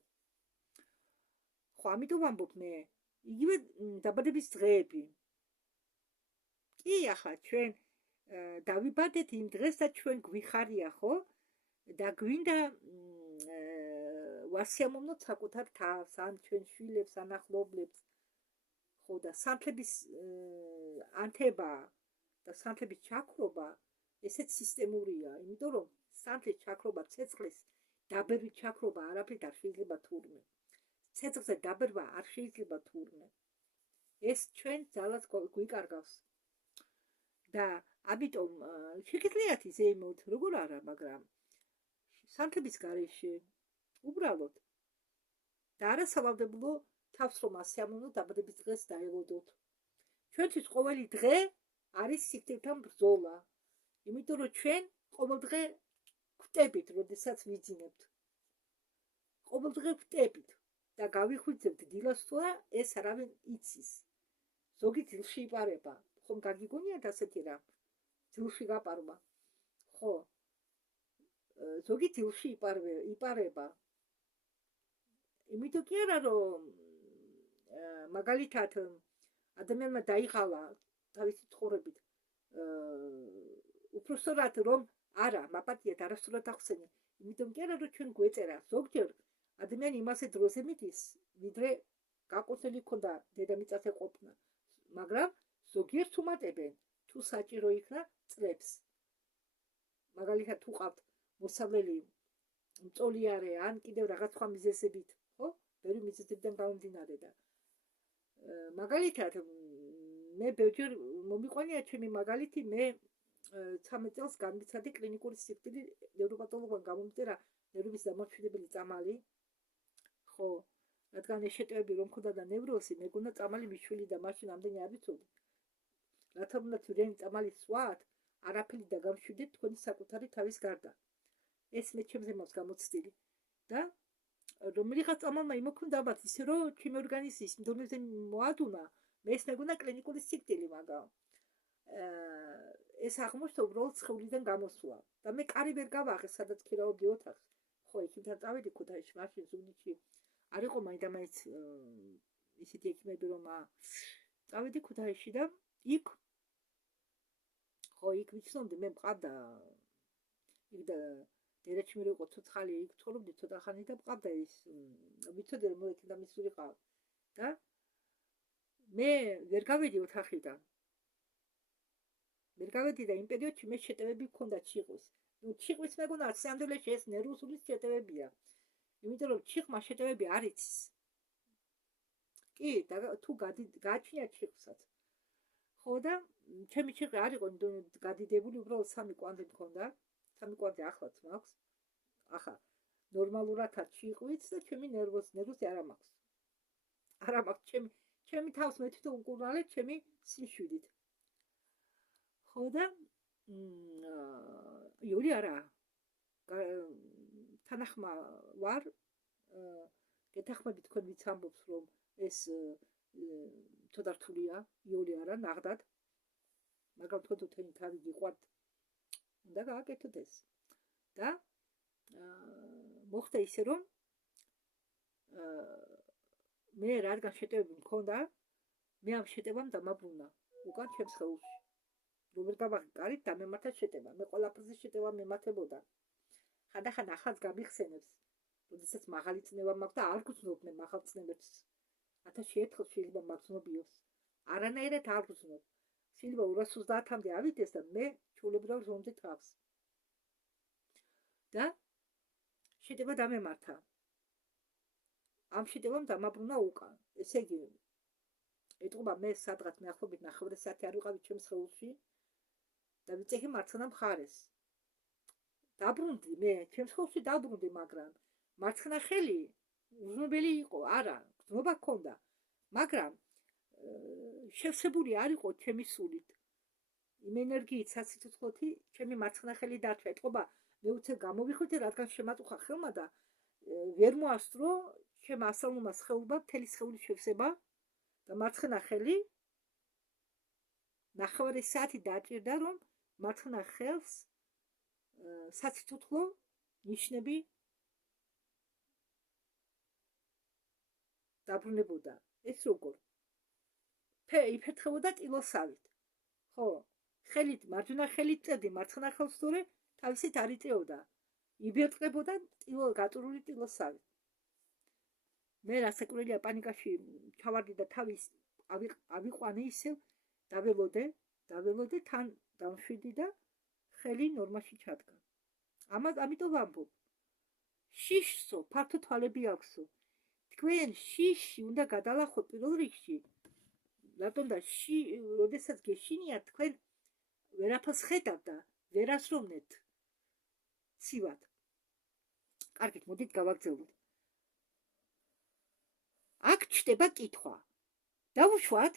ხო, ამიტომ ვამბობ მე, იგივე დაბადების დღეები. კი, ახლა ჩვენ დავიბადეთ იმ დღეს და ჩვენ გვიხარია, ხო? და გვინდა ვასიამოვნოთ საკუთარ თავს, ან ჩვენ შვილებს, ან ახლობლებს. ხო, და სანთლების ანთება და სანთლების ჩაქრობა ესეც სისტემურია, იმიტომ რომ სანთლის ჩაქრობა, ცეცხლის დაბერვის ჩაქრობა არაფრით არ შეიძლება თურმე. ცეცხლზე დაბერვა არ შეიძლება თურმე. ეს ჩვენ ძალას გვიკარგავს. და ამიტომ შეგიძლიათ იზეიმოთ, როგორ არა, მაგრამ სანთლების გარეშე უბრალოდ და არასავალდებულო თავს რომ ასიამოვნოთ, დაბადების დღეს დაელოდოთ. ჩვენთვის ყოველი დღე არის სიკვდილთან ბრძოლა. იმიტომ რომ ჩვენ ყოველ დღე გვტებით, როდესაც ვიძინებთ. ყოველ დღე გვტებით და გავიხვიძებთ დილას თუ არა, ეს არავინ იცის. ზოგი ძილში იპარება. ხომ გაგიგონიათ ასეთი რამ? ძილში გაპარვა. ხო. ზოგი ძილში იპარება. იმიტომ კი არა რომ მაგალითად ადამიანმა დაიღალა თავისი ცხოვრებით უпроსტად რომ არა მაპატიეთ არასდროს ახსენე, იმიტომ კი არა რომ ჩვენ გვეწერა ზოგჯერ ადამიანი იმასე დროზე მიდის, ვიდრე გაყოთელი ქონდა დედამიწაზე ყოფნა, მაგრამ ზოგიერთ უმატებენ თუ საჭირო იქნა წლებს. მაგალითად თუ ყავთ მოსავლელი მწოლიარე ან კიდევ რაღაც სხვა მიზეზებით, ხო? ბევრი მიზეზებიდან გამომდინარე და მაგალითად მე ბევრჯერ მომიყვანია ჩემი მაგალითი, მე 13 წელს განვიცადი კლინიკური სიკვდილი ნევროპათოლოგთან გამომწერა ნერვების დამამშვიდებელი წამალი. ხო, რადგან ეს შეტევები რომ მქონდა და ნევროზი, მეგონა წამალი მიშვილი და მაშინ ამდენი არ ვიცოდი. რათა უნდა თვითონ წამალი სვათ, არაფერი და გამშვიდეთ თქვენი საკუთარი თავის გარდა. ეს მე ჩემზე მაქვს გამოცდილი. და რომელიღაც წამალმა იმოქმედა ალბათ ისე რომ ჩემი ორგანიზმის მდომებზე მოადუნა, მე ეს მეგონა კლინიკური სიკვდილი, მაგრამ ეს აღმოჩნდა უბრალოდ სხეულიდან გამოსვლა და მე კარი ვერ გავაღე, სადაც ქირავდი ოთახს. ხო, იქიდან წავედი ქუთაისში, მაშინ ზუგდიდში არ იყო მაინდამაინც ისეთი ექიმები, რომ წავედი ქუთაისში და იქ ხო, იქ ვიცნობდი, მე მყავდა იქ და დედაჩემი რო იყო ცოცხალი, იქ ცხოვრობდი ცოტა ხანი და მყავდა ის ვიცოდი რომ მოექნა მისულიყავ და მე ვერ გავედი ოთახიდან. ვერ გავედი და იმ პერიოდში მე შეტევები მქონდა ჩიყვის. ნუ ჩიყვის მეგონა სამდელეში ეს ნერვოსული შეტევებია. იმიტომ რომ ჩიხმა შეტევები არ იცის. კი, და თუ გააჩნია ჩიხსაც. ხო და ჩემი ჩიხი არ იყო გადიდებული, უბრალოდ 3 კვანძი მქონდა. 3 კვანძი ახლაც მაქვს. ახლა ნორმალურადაც ჩიყვით და ჩემი ნერვოზი არ მაქვს. არა მაქვს ჩემი თავს მე თვითონ უკურნალეთ ჩემი სიმშვიდით. ხო და იური არა. თანახმა ვარ. გეთახმები თქვენ ვიც ამბობს რომ ეს ცოტა რთულია, იური არა, ნახდათ. მაგრამ თქვენ თუ თქვენი თავი გიყვართ, უნდა გააკეთოთ ეს. და მოხდა ისე რომ მე რადგან შეტევები მქონდა, მე ამ შეტევამ დამაბრუნა უკან ჩემს ხელში. რომ გავაღე კარით დამემართა შეტევა. მე ყველაფერზე შეტევა მემართებოდა. ხანდახან ახალს გამიხსენებს, როდესაც მაღალი წნევა მაქვს და არ გძნობ მე მაღალ წნევებს. 1000 ერთხელ შეიძლება მაგზნობიოს. არანაირად არ გძნობ. შეიძლება 230-მდე ავიდეს და მე ჩულებრივ ზომზე თავს. და შეტევა დამემართა. ამ შეტევამ დამაბრუნა უკან. ესე იგი, ეტყობა მე სადღაც მეახლობით 9 საათი არ ვიყავი ჩემს ხელში და ვიწეხი მარცხენა მხარეს. დაბრუნდი მე, ჩემს ხელში დაბრუნდი, მაგრამ მარცხენა ხელი უზნობელი იყო, არა, გზნობა ჰქონდა, მაგრამ შევსებული არ იყო ჩემი სულით. იმ ენერგიით სასიცოცხლოთი ჩემი მარცხენა ხელი დარჩა. ეტყობა მე უცებ გამოვიხვითე, რადგან შემაწუხა ხელმა და ვერ მოასწრო ჩემ ასწავლულმა სხეულმა მთელი სხეული შევსება და მარცხენა ხელი 9 საათი დაჭირდა რომ მარცხენა ხელს საციცოცხლო ნიშნები დაბრუნებოდა. ეს როგორ? იფერთხებოდა ტილოსავით. ხო, ხელით მარჯვენა ხელით წერდი, მარცხენა ხელს თორე თავისით არ იწეოდა. იბერტყებოდა გატურული ტილოსავით. მე რასაკვირველია პანიკაში ჩავარდი და თავის ავიყვანე ისევ დაველოდე თან დამშვიდი და ხელი ნორმაში ჩადგა. ამიტომ ვამბობ, შიშსო, ფართო თვალები აქვსო. თქვენ შიში უნდა გადალახოთ პირველ რიგში. რატომ და როდესაც გეშინიათ, თქვენ ვერაფერს ხედავთ და ვერ ასროვნეთ ცივად. კარგით, მოდით გავაგრძელოთ. აქ ჩდება კითხვა. დავუშვათ,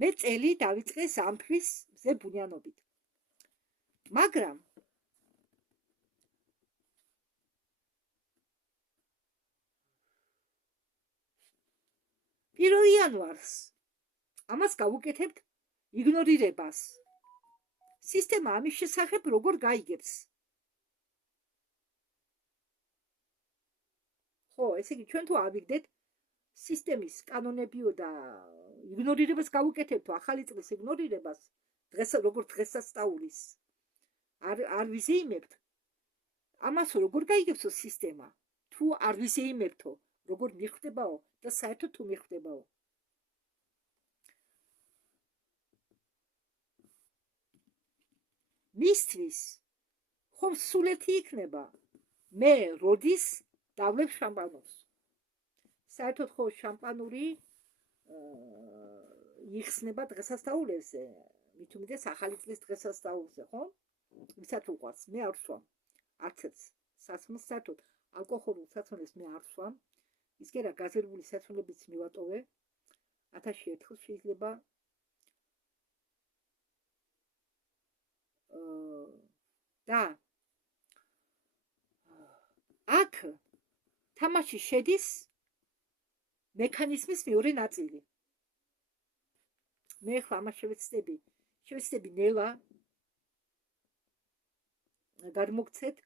მე წელი დავიწყე ზამთრის მზე ბუნიანობით. მაგრამ პირველ იანვარს ამას გავუკეთებთ იგნორირებას. სისტემა ამის შესახებ როგორ გაიგებს? ხო, ესე იგი, ჩვენ თუ ავიგდეთ სისტემის კანონებიო და იგნორირებას გავუკეთებთ, ახალი წლის იგნორირებას, როგორც დღესასწაულის არ ვიზეიმებთ, ამას როგორ გაიგებსო სისტემა? თუ არ ვიზეიმებთო, როგორ მიხვდებაო და საერთოდ თუ მიხვდებაო? მისთვის ხომ სულეთი იქნება მე როდის დავლებ შამპანურს? საერთოდ ხო შამპანური იხსნება დღესასწაულებზე, მით უმეტეს ახალი წლის დღესასწაულზე, ხო? ვისაც უყვარს, მე არ ვსვამ არც ერთ სასმელს, საერთოდ ალკოჰოლურ საწმელს მე არ ვსვამ. ის კი არა, გაზერვული საწმელებიც მივატოვე 1000 ერთხელ შეიძლება. და აქ თამაში შედის მექანიზმის მეორე ნაწილი. მე ხლა ამას შევეცდები ნელა გადმოგცეთ,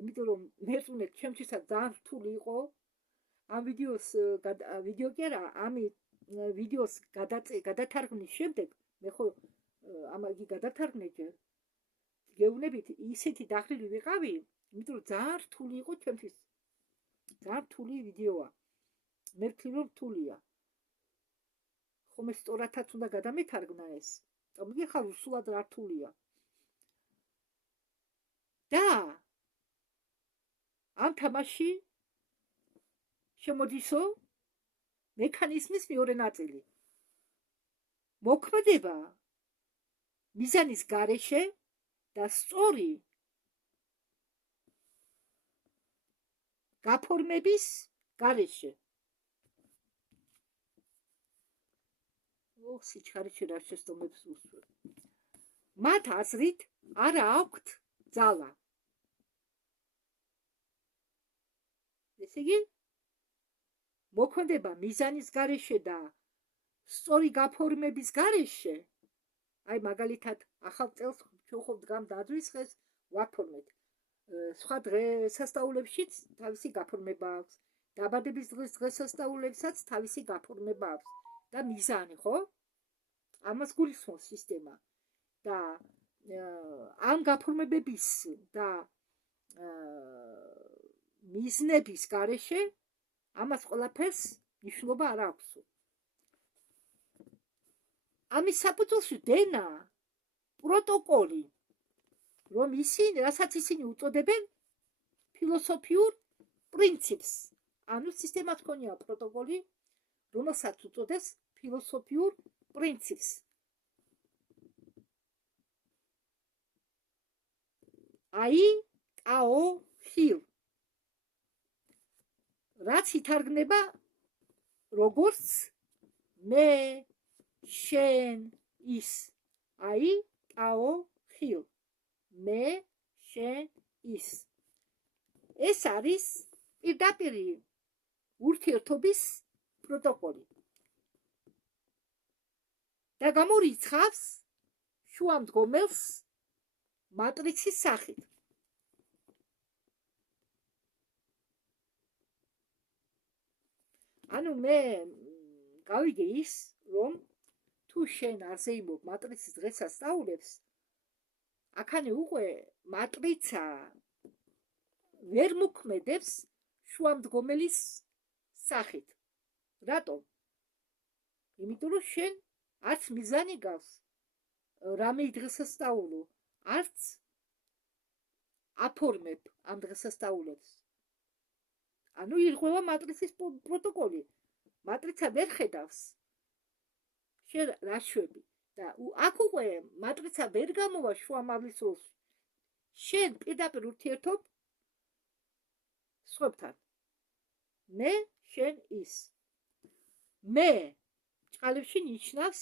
იმიტომ რომ მერწმუნეთ, ჩემთვისაც ძალიან რთული იყო ამ ვიდეო კი არა, ამ ვიდეოს გადათარგმნის შემდეგ, მე ხო ამაგი გადათარგმნე ჯერ, გეუბნებით, ისეთი დახრილი ვიყავი, იმიტომ რომ ძალიან რთული იყო ჩემთვის. ძალიან რთული ვიდეოა. მე ვთვლი, რომ რთულია. ხომ ეს სწორადაც უნდა გადამეთარგმნა ეს. წამოდი ხარ უსულად რა რთულია. და ამ თამაში შემოდისო მექანიზმის მეორე ნაწილი. მოქმედება მიზანის გარეშე და სწორი გაფორმების გარეშე. სიჩქარეში რა შესწავლებს უსვენ. მათ აზრით არ აქვთ ძალა. ესე იგი, მოქმედება მიზანის გარეშე და სწორი გაფორმების გარეშე, აი მაგალითად, ახალ წელს შევხვდით გამ დადვის დღეს ვაფორმეთ. სხვა დღესასწაულებშიც თავისი გაფორმება აქვს. დაბადების დღის დღესასწაულებსაც თავისი გაფორმება აქვს. და მიზანი, ხო? ამას გულისხმობს სისტემა. და ამ გაფორმებების და მიზნების გარეშე ამას ყველაფერს მნიშვნელობა არ აქვს. ამის საფუძველში დენა პროტოკოლი, რასაც ისინი უწოდებენ ფილოსოფიურ პრინციპს. ანუ სისტემას ჰქონია პროტოკოლი, რომელსაც უწოდებს ფილოსოფიურ პრინციპს. აი-კაო-ჰილ. რაც ითარგმნება როგორც მე, შენ, ის. აი-კაო-ჰილ. მე, შენ, ის. ეს არის პირდაპირი ურთიერთობის პროტოკოლი. და გამორიცხავს შუამდგომელს მატრიცის სახით. ანუ მე გავიგე ის, რომ თუ შენ არზე იმობ მატრიცის დღესაც სწავლებს, აქანე უკვე მატრიცა ვერ მოქმედებს შუამდგომელის სახით. რატომ? იმიტომ რომ შენ არც მიზანი გავს რამე დღესასწაულო, არც აფორმებ ამ დღესასწაულებს. ანუ ირღვევა მატრიცის პროტოკოლი. მატრიცა ვერ ხედავს შენ რა შვები და აქ უკვე მატრიცა ვერ გამოვა შუამავლის როლში. შენ პირდაპირ ურთიერთობ სხვებთან. მე, შენ, ის. მე ჭყალებში ნიშნავს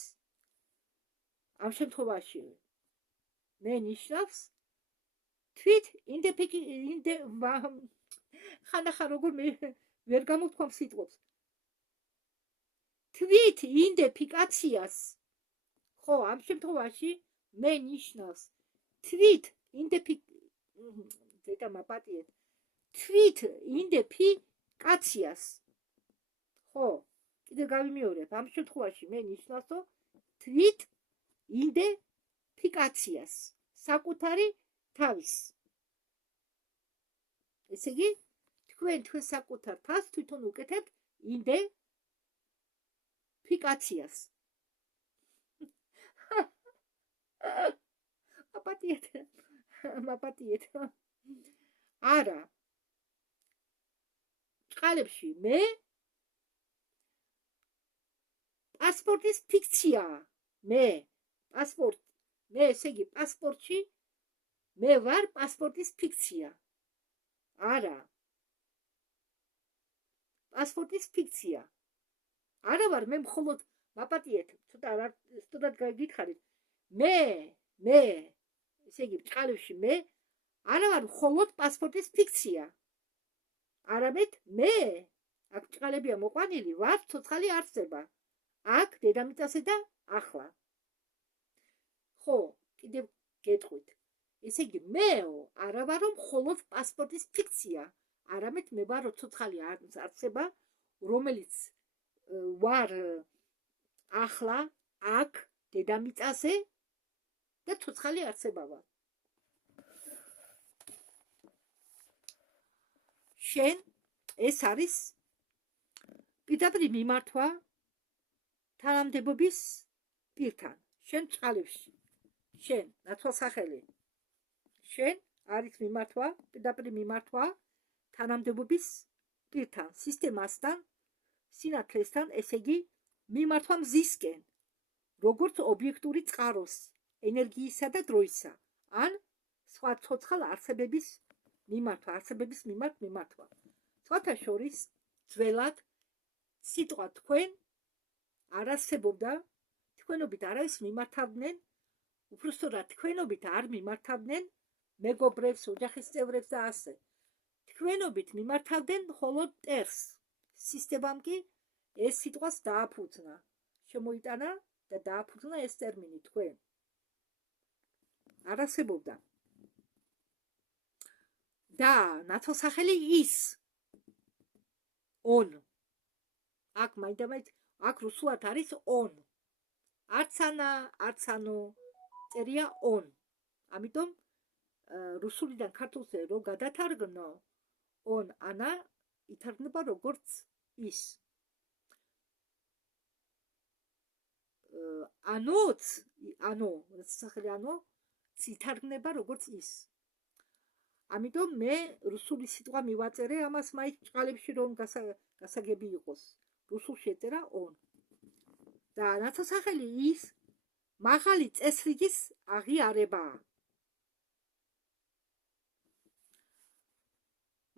ამ შემთხვევაში მე ნიშნავს თვით ხანახა როგორ მე ვერ გამოვთქვამ სიტყვებს. თვით იდენტიფიკაციას ხო ამ შემთხვევაში მე ნიშნავს თვით იდენტიფიკაციას ხო კიდე გავიმეორებ ამ შემთხვევაში მე ნიშნავს თვით იდენტიფიკაციას საკუთარი თავის. ესე იგი თქვენ საკუთარ თავს თვითონ უკეთებთ იდენტიფიკაციას. მაპატიეთ. არა. ჭყალებში მე პასპორტის ფიქცია. მე ესე იგი პასპორტში მე ვარ პასპორტის ფიქცია. არა. პასპორტის ფიქცია. არა ვარ მე მხოლოდ მაპატიეთ, ცოტა სტუდად გითხარით. მე ესე იგი ჭყალებში მე არა ვარ მხოლოდ პასპორტის ფიქცია. არამედ მე აქ ჭყალებია მოყვანილი ვარ ცოცხალი არსება. აქ დედამიწაზე და ახლა. ხო, კიდევ გეტყვით. ესე იგი მეო არა ვარ მხოლოდ პასპორტის ფიქცია, არამედ მე ვარ ცოცხალი არსება, რომელიც ვარ ახლა აქ დედამიწაზე და ცოცხალი არსება ვარ. შენ ეს არის პირდაპირ მიმართვა თანამდებობის პირთან. შენ ჭყალებში. შენ ნათვალსახელი. შენ არის მიმართვა, პირდაპირ მიმართვა თანამდებობის პირთან, სისტემასთან, სინათლესთან, ესე იგი მიმართვა მზისკენ, როგორც ობიექტური წყაროს, ენერგიისა და დროისა, ან სხვა ცოცხალ არსებების მიმართვა, არსებების მიმართვა. სხვათა შორის ძველად სიტყვა თქვენ არ არსებობდა, თქვენობით არავის მიმართავდნენ, უпростоრად თქვენობით არ მიმართავდნენ მეგობრებს, ოჯახის წევრებს და ასე. თქვენობით მიმართავდნენ მხოლოდ მტერს. სისტემამ კი ეს სიტყვას დააფუძნა. შემოიტანა და დააფუძნა ეს ტერმინი თქვენ. არ არსებობდა. და ნათვალსახელი ის on. აქ მაინდამაინც აქ რუსულად არის on. არც ანა, არც ანო წერია on. ამიტომ რუსულიდან ქართულზე რო გადათარგმნო on ანა ითარგმნება როგორც ის. ანო, ნათვალსახელი ანო ითარგმნება როგორც ის. ამიტომ მე რუსული სიტყვა მივაწერე ამას მაინც ჭყალებში რომ გასაგები იყოს. რუსულში ეწერა on. და ნათვალსახელი ის მაღალი წესრიგის აღიარებაა.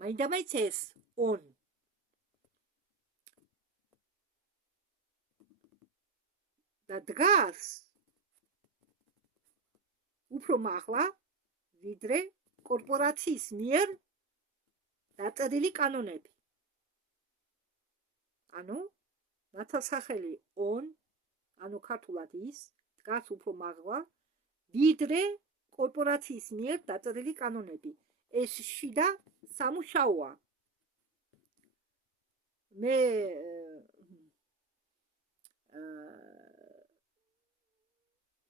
მაინდამაინც ეს on. და დგას უფრო მაღლა ვიდრე კორპორაციის მიერ დაწერილი კანონები. ანუ ნათვალსახელი on, ანუ ქართულად ის დგას უფრო მაღლა ვიდრე კორპორაციის მიერ დაწერილი კანონები. ეს შიდა სამუშაოა. მე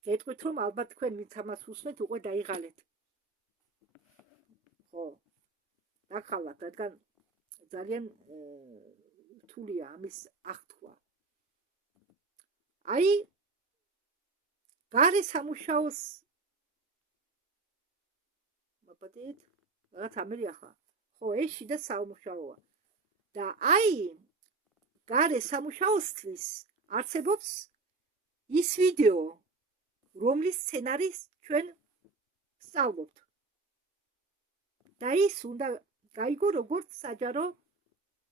გეტყვით, რომ ალბათ თქვენ ვინც ამას უსმენთ, უკვე დაიღალეთ. ხო, დაგხალათ, რადგან ძალიან რთულია ამის აღთქვა. აი, გარე სამუშაოს მაპატეთ, რაღაც ამერი ახლა. ხო, ეს შიდა სამუშაოა. და აი, გარე სამუშაოსთვის არსებობს ის ვიდეო, რომლის სცენარის ჩვენ ვსწავლობთ. და ის უნდა გაიგო როგორც საჯარო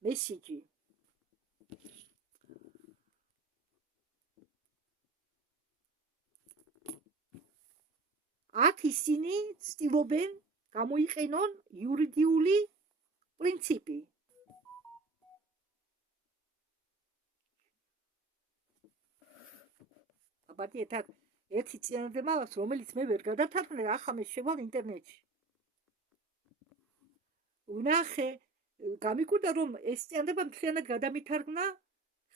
მესიჯი. აქ ისინი ცდილობენ გამოიყენონ იურიდიული პრინციპი. აბატი, ეთათ ერთი წინადადება აქვს, რომელიც მე ვერ გადავთარგმნე, ახლა მე შევალ ინტერნეტში. ვნახე, გამიკვირდა, რომ ეს წინადადება მთლიანად გადამითარგმნა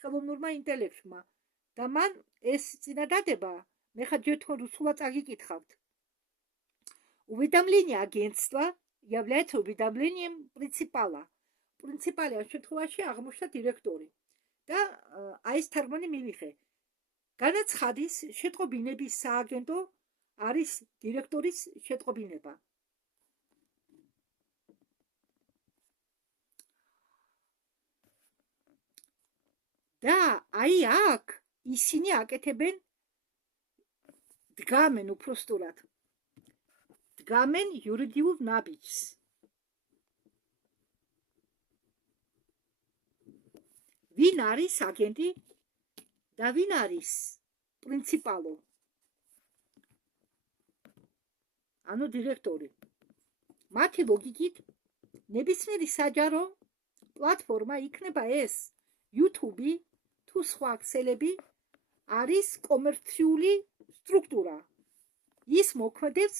ხელოვნურმა ინტელექტმა და მან ეს წინადადება, მე ხა ჯერ თქვენ რუსულად წაგიკითხავთ. Уведомление агентства является уведомлением принципала. Принципალი ამ შემთხვევაში აღმოჩნდა დირექტორი. და აი ეს თარგმანი მივიხე. განაცხადის შეტყობინების სააგენტო არის დირექტორის შეტყობინება. და აი აქ ისინი აკეთებენ დგამენ უпростურად. დგამენ იურიდიულ ნაბიჯს. ვინ არის აგენტი და ვინ არის პრინციპალო? ანუ დირექტორი. მათი ლოგიკით ნებისმიერი საჯარო პლატფორმა იქნება ეს YouTube თუ სხვა ქსელები არის კომერციული სტრუქტურა. ის მოქმედებს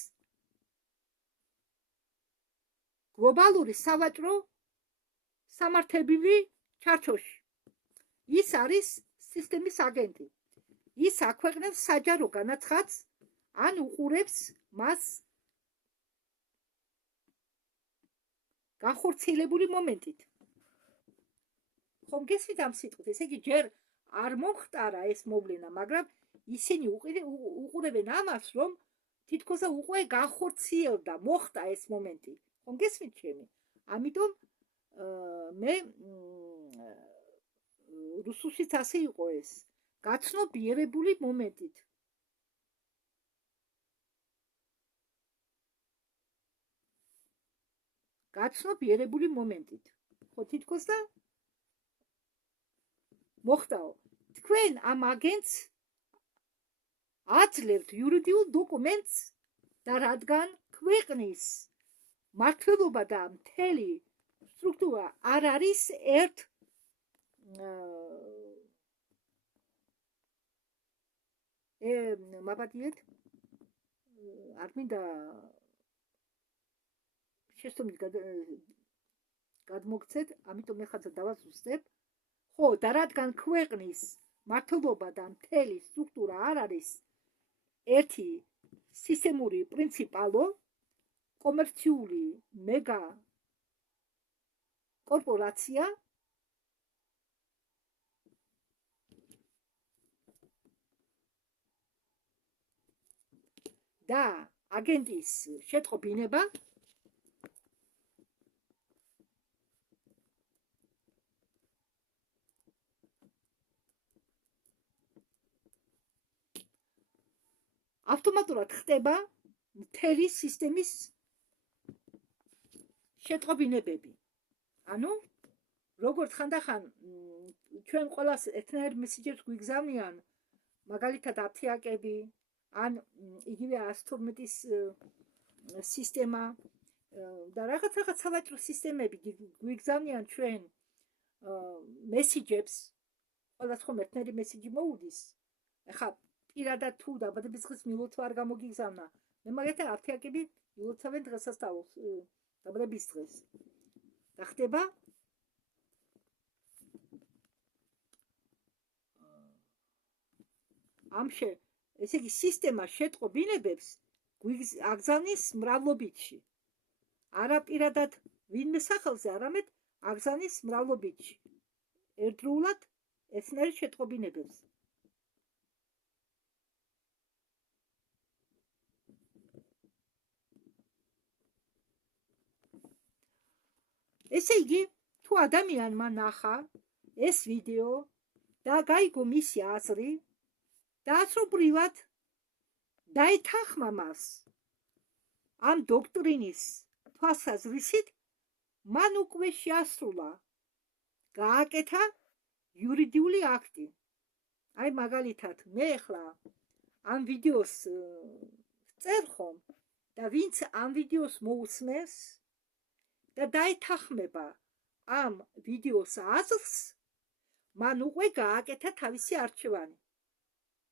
გლობალური სავაჭრო სამართლებრივი ჩარჩოში. ის არის სისტემის აგენტი. ის აქვეყნებს საჯარო განაცხადს ან უყურებს მას განხორციელებული მომენტით. ხომ გესმით ამ სიტყვით? ესე იგი ჯერ არ მომხტარა ეს მოვლენა, მაგრამ ისინი უყურებენ ამას, რომ თითქოს უკვე განხორციელდა, მოხდა ეს მომენტი. ხომ გესმით ჩემი? ამიტომ მე რუსულშიც ასე იყო ეს. გაცნობიერებული მომენტით. გაცნობიერებული მომენტით. ხო თითქოს და მოხდაო. თქვენ ამ აგენტს აძლევთ იურიდიულ დოკუმენტს და რადგან ქვეყნის მმართველობა და მთელი სტრუქტურა არ არის ერთ მაპატიეთ არ მინდა შეცდომით გადმოგცეთ, ამიტომ მე ხაცა დავასუსტებ. ხო, და რადგან ქვეყნის მმართველობა და მთელი სტრუქტურა არ არის ერთი სისტემური პრინციპალო, კომერციული მეგა კორპორაცია, და აგენტის შეტყობინება ავტომატურად ხდება მთელი სისტემის შეტყობინებები. ანუ როგორც ხანდახან ჩვენ ყველას ერთნაირ მესიჯებს გვიგზავნიან, მაგალითად აფთიაკები, ან იგივე 112-ის სისტემა და რაღაც სავაჭრო სისტემები გვიგზავნიან ჩვენ მესიჯებს, ყველას ხომ ერთნაირი მესიჯი მოუდის. ახლა პირადად თუ დაბადების დღის მილოცვა არ გამოგიგზავნა, მე მაგალითად აფთიაქები ილოცავენ დღესასწაულს, დაბრების დღეს. და ხდება ესე იგი სისტემა შეტყობინებებს აგზავნის მრავლობითში. არა პირადად ვინმე სახელზე, არამედ აგზავნის მრავლობითში. ერთდროულად ეცნარი შეტყობინებებს. ესე იგი, თუ ადამიანმა ნახა ეს ვიდეო და გაიგო მისი აზრი, დაასრულებრივად დაეთანხმა მას ამ დოქტრინის თვალსაზრისით, მან უკვე შეასრულა, გააკეთა იურიდიული აქტი. აი მაგალითად, მე ახლა ამ ვიდეოს წერ ხომ და ვინც ამ ვიდეოს მოусმენს და დაეთანხმება ამ ვიდეოს აზრს, მან უკვე გააკეთა თავისი არჩევანი.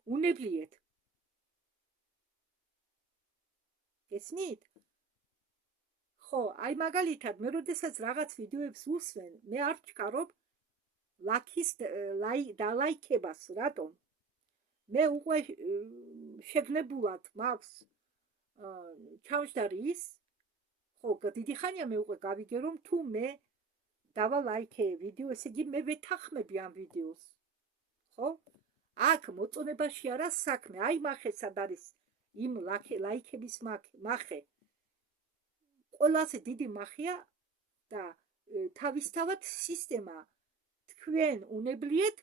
უნებლიეთ. გესმით? ხო, აი მაგალითად, მე როდესაც რაღაც ვიდეოებს უსმენ, მე არ ვჩქარობ დალაიქებას, რატომ? მე უკვე შეგნებულად მაქვს ჩამჯდარი ის, ხო, დიდი ხანია მე უკვე გავიგე, რომ თუ მე დავალაიქე ვიდეო, ესე იგი მე ვეთანხმები ამ ვიდეოს. ხო? აქ მოწონებაში არა საქმე, აი მახე სად არის იმ ლაიქების მახე. ყველაზე დიდი მახია და თავისთავად სისტემა თქვენ უნებლიეთ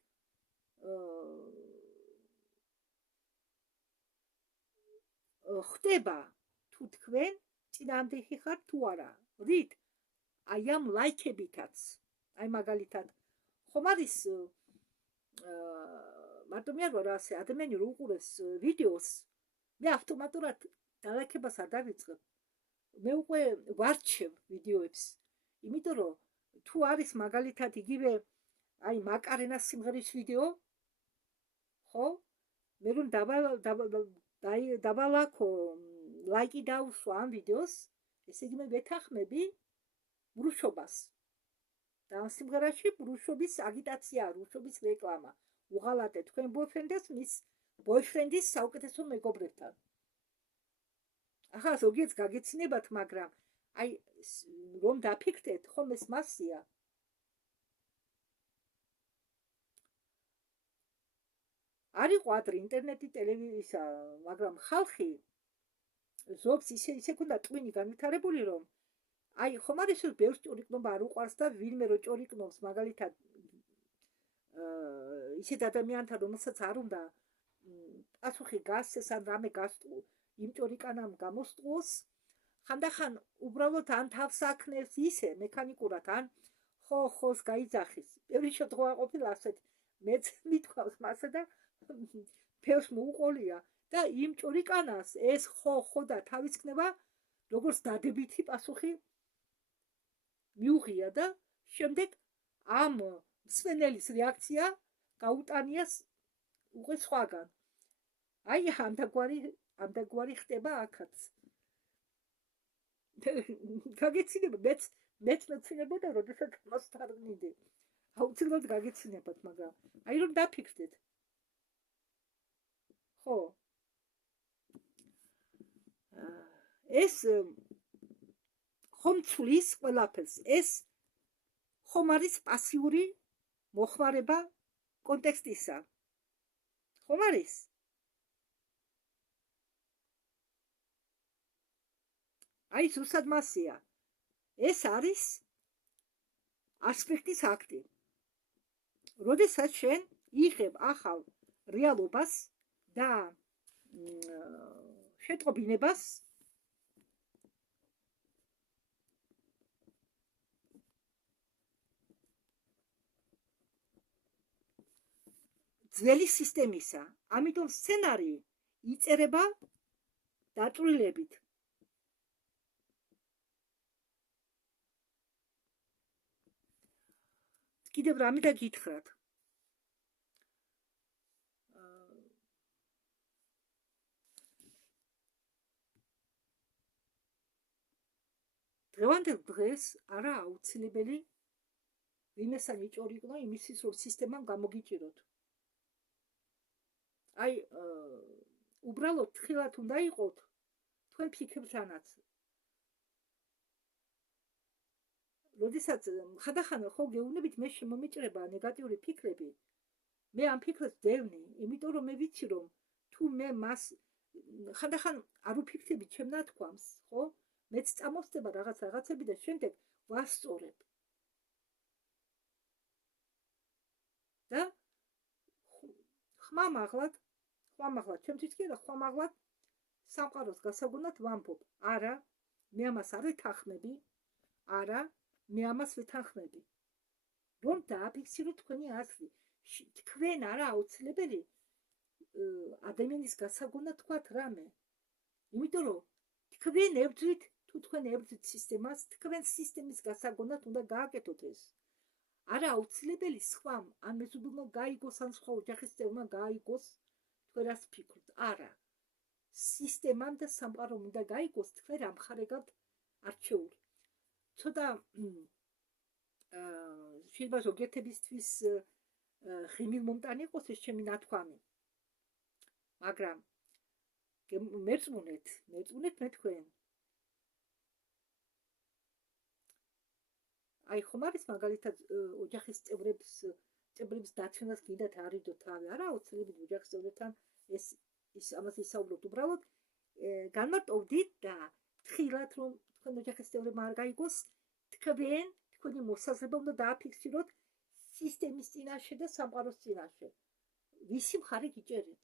ხდება თუ თქვენ წინააღმდეგი ხართ თუ არა. რით? აი ამ ლაიქებითაც. აი მაგალითად, ხომ არის მარტო მე არ ვარ ასე, ადამიანი რო უყურებს ვიდეოს, მე ავტომატურად დალაიქებას არ დავიწყებ. მე უკვე ვარჩევ ვიდეოებს, იმიტომ რომ თუ არის მაგალითად იგივე აი მაკარენას სიმღერის ვიდეო, ხო? მე რომ დავალაქო ლაიკი დავუსვა ამ ვიდეოს, ესე იგი მე ვეთანხმები ბრუშობას. და ამ სიმღერაში ბრუშობის აგიტაცია, ბრუშობის რეკლამა. უღალატე თქვენ ბოიფრენდს მის ბოიფრენდის საუკეთესო მეგობრებთან. ახლა ზოგიერთს გაგეცინებათ, მაგრამ აი რომ დაფიქრდეთ, ხომ ეს მასია. არის ყვადრი ინტერნეტი, ტელევიზია, მაგრამ ხალხი ზოგს ისე ქონდა ტვინი განვითარებული, რომ აი ხომ არის რომ ბევრს ჭორიკნობა არ უყვარს და ვინმე რო ჭორიკნობს, მაგალითად ისეთ ადამიანთან, რომელსაც არ უნდა პასუხი გასცეს ან რამე გასწრო, იმ ჭორიკანამ გამოსწროს, ხანდახან უბრალოდ ან თავს აქნევს ისე მექანიკურად, ან ხოს გაიძახის. ბევრი შემთხვევა ყოფილა ასეთ, მეც მithქვავს მასე და ბევრს მოუყოლია და იმ ჭორიკანას ეს ხო და თავის ქნება როგორც დადებითი პასუხი მიუღია და შემდეგ ამ მსმენელის რეაქცია გაუტანიას უკვე სხვაგან. აი ამდაგვარი ხდება აქაც. გაგეცინება, მეც მეცინებოდა, როდესაც მას თარგმნიდი. აუცილებლად გაგეცინებათ, მაგრამ აი რომ დაფიქრდეთ. ხო. ეს ხომ ცulis ყველაფერს. ეს ხომ არის პასიური მოხმარება კონტექსტისა. ხომ არის? აი ზუსტად მასია. ეს არის ასპექტის აქტი. როდესაც შენ იღებ ახალ რეალობას და შეტყობინებას, ძველი სისტემისა, ამიტომ სცენარი იწერება დაწვრილებით. კიდევ რამე და გითხრათ. დღევანდელ დღეს არა აუცილებელი ვინმესა ნიჭორი იყო იმისთვის რომ სისტემამ გამოგიჭიროთ. აი უბრალოდ თხილად უნდა იყოთ თქვენ ფიქრთანაც. როდესაც ხანდახან ხო გეუბნებით მე შემომიჭრება ნეგატიური ფიქრები, მე ამ ფიქრებს დევნი, იმიტომ რომ მე ვიცი რომ თუ მე მას ხანდახან არ ვფიქრები ჩემ ნათქვამს, ხო? მეც წამოსდება რაღაცები და შემდეგ ვასწორებ. და ხმამაღლად, ჩემთვის კი არა, ხმამაღლად სამყაროს გასაგონად ვამბობ, არა, მე ამას არ ვეთანხმები, არა, მე ამას ვეთანხმები. რომ დააფიქსიროთ თქვენი აზრი. თქვენ არა აუცილებელი ადამიანის გასაგონად თქვათ რამე. იმიტომ რომ თქვენ ებრძვით, თუ თქვენ ებრძვით სისტემას, თქვენ სისტემის გასაგონად უნდა გააკეთოთ ეს. არა აუცილებელი სხვამ, ან მეზობელმა გაიგოს, ან სხვა ოჯახის წევრმა გაიგოს, თქვენ რას ფიქრობთ. არა. სისტემამ და სამყარომ უნდა გაიგოს, თქვენ რა მხარეგავთ არჩეული. ცოტა შეიძლება ზოგიერთებისთვის ღიმილმომტანი იყოს ეს ჩემი ნათქვამი. მაგრამ მერწმუნეთ მე თქვენ. აი ხომ არის მაგალითად ოჯახის წევრებს დაცვენას გინდათ არიდო თავი. არა აუცილებელი ოჯახის წევრებთან ის ამას ისაუბროთ. უბრალოდ განმარტოვდით და თხილად რომ თქვენ ოჯახის წევრებმა არ გაიგოს, თქვენი მოსაზრება უნდა დააფიქსიროთ სისტემის წინაშე და სამყაროს წინაშე. ვისი მხარე გიჭერეთ?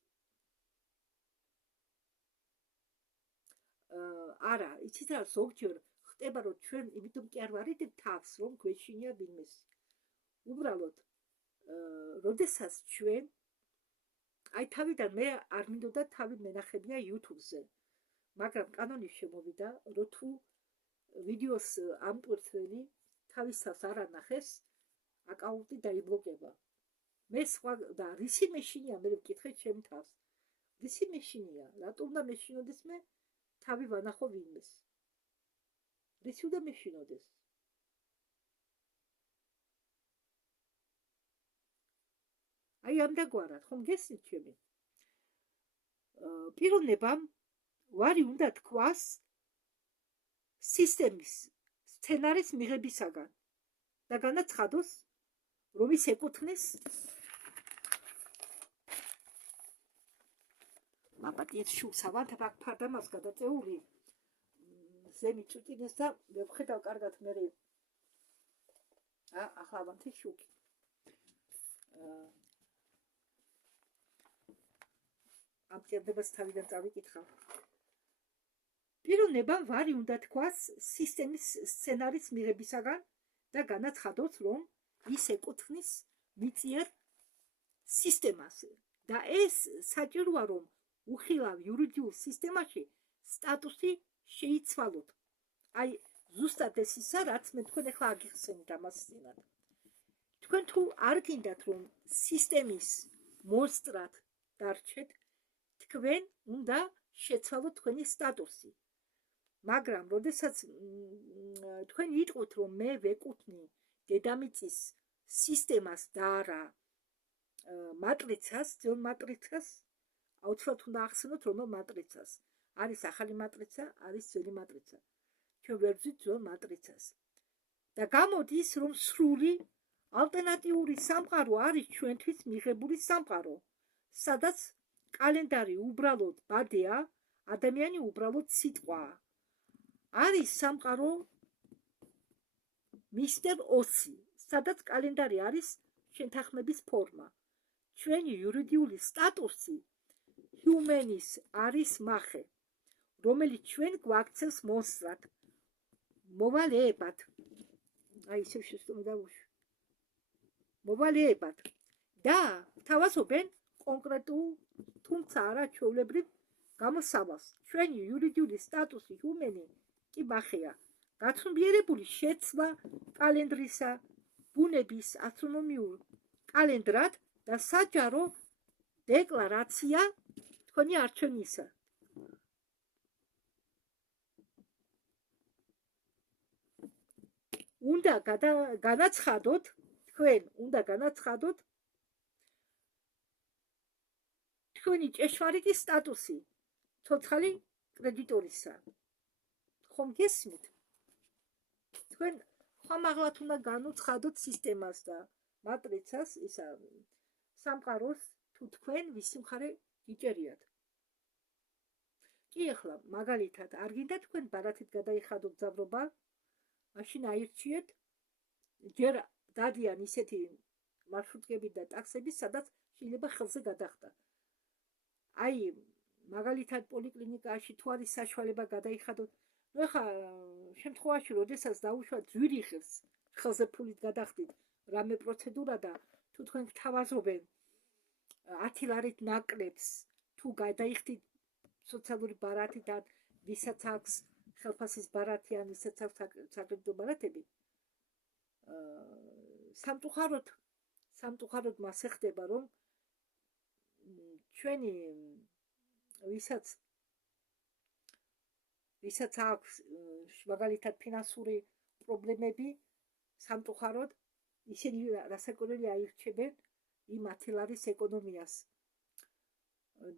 არა, იცით რა, ზოგჯერ ხდება რომ ჩვენ იმიტომ კი არ ვარიდებ თავს რომ გვეშინია ვინმეს. უბრალოდ როდესაც ჩვენ აი თავიდან მე არ მინდოდა თავი მენახებია YouTube-ზე. მაგრამ კანონი შემოვიდა, რომ თუ ვიდეოს ამტვირთველი თავისას არ ანახეს, აკაუნტი დაიბლოკება. მე სხვა და რისი მეშინია, მე ვკითხე ჩემ თავს. რისი მეშინია? რატო უნდა მეშინოდეს მე თავი ვანახო ვინმეს? რისი უნდა მეშინოდეს? აი ამდაგვარად ხომ გესმით ჩემი? პიროვნებამ ვარი უნდა თქვას სისტემის სცენარის მიღებისაგან და განაცხადოს, რომ ის ეკუთვნის მაპატიეთ შულს ავანთებ აქ ფარდამას გადაწეული ზემი წუტინეს და ვხედავ კარგად მე ახლა ავანთე შუქი. ამ წერდებას თავიდან წავიკითხავ. პიროვნებამ ვარი უნდა თქვას სისტემის სცენარის მიღებისაგან და განაცხადოს, რომ ის ეკუთვნის მიწიერ სისტემას და ეს საჭიროა, რომ უხილავ იურიდიულ სისტემაში სტატუსი შეიცვალოთ. აი ზუსტად ეს ისა, რაც მე თქვენ ახლა აგიხსენით ამას წინათ. თქვენ თუ არ გინდათ, რომ სისტემის მონსტრად დარჩეთ, თქვენ უნდა შეცვალოთ თქვენი სტატუსი. მაგრამ როდესაც თქვენ იტყვით, რომ მე ვეკუთვნი დედამიწის სისტემას და არა მატრიცას, ძველ მატრიცას, აუცილებლად უნდა ახსენოთ, რომ მატრიცას არის ახალი მატრიცა, არის ძველი მატრიცა. ჩვენ ვერ ვძვით ძველ მატრიცას. და გამოდის, რომ სრული ალტერნატიული სამყარო არის ჩვენთვის მიღებული სამყარო, სადაც კალენდარი უბრალოდ ბადეა, ადამიანი უბრალოდ სიტყვაა. არის სამყარო მისტერ ოსი, სადაც კალენდარი არის შენთანხმების ფორმა. ჩვენი იურიდიული სტატუსი ჰიუმენის არის მახე, რომელიც ჩვენ გვაქცევს მონსტრად. მოვალეებად. აი ისევ შეცდომა დავუშვი. მოვალეებად. და თავაზობენ კონკრეტულ, თუმცა არა ჩვეულებრივ გამოსავალს. ჩვენი იურიდიული სტატუსი ჰიუმენი კი მახეა. გაცნობიერებული შეცვლა კალენდრისა, ბუნების ასტრონომიულ კალენდრად და საჯარო დეკლარაცია თქვენი არჩევნისა. უნდა განაცხადოთ, თქვენ უნდა განაცხადოთ თქვენი ჭეშმარიტი სტატუსი ცოცხალი კრედიტორისა. ხომ გესმით? თქვენ ხომაღლად უნდა განუცხადოთ სისტემას და მატრიცას, ისა სამყაროს, თუ თქვენ ვისი მხარე გიჭერიათ. კი ახლა მაგალითად არ გინდა თქვენ ბარათით გადაიხადოთ ძაბრობა, მაშინ აირჩიეთ ჯერ დადიან ისეთი მარშრუტკები და ტაქსები, სადაც შეიძლება ხელზე გადახდა. აი მაგალითად პოლიკლინიკაში თუ არის საშუალება გადაიხადოთ, ნუ ახლა შემთხვევაში როდესაც დაუშვათ ძვირი ხელზე ფულით გადახდით რამე პროცედურა და თუ თქვენ გთავაზობენ 10 ლარით ნაკლებს თუ გადაიხდით სოციალური ბარათი და ვისაც აქვს ხელფასის ბარათი ან ვისაც აქვს საკრედიტო ბარათები, სამწუხაროდ მასე ხდება, რომ ჩვენი ვისაც აქვს მაგალითად ფინანსური პრობლემები, სამწუხაროდ ისინი რასაკვირველი აირჩევენ იმ 10 ლარის ეკონომიას.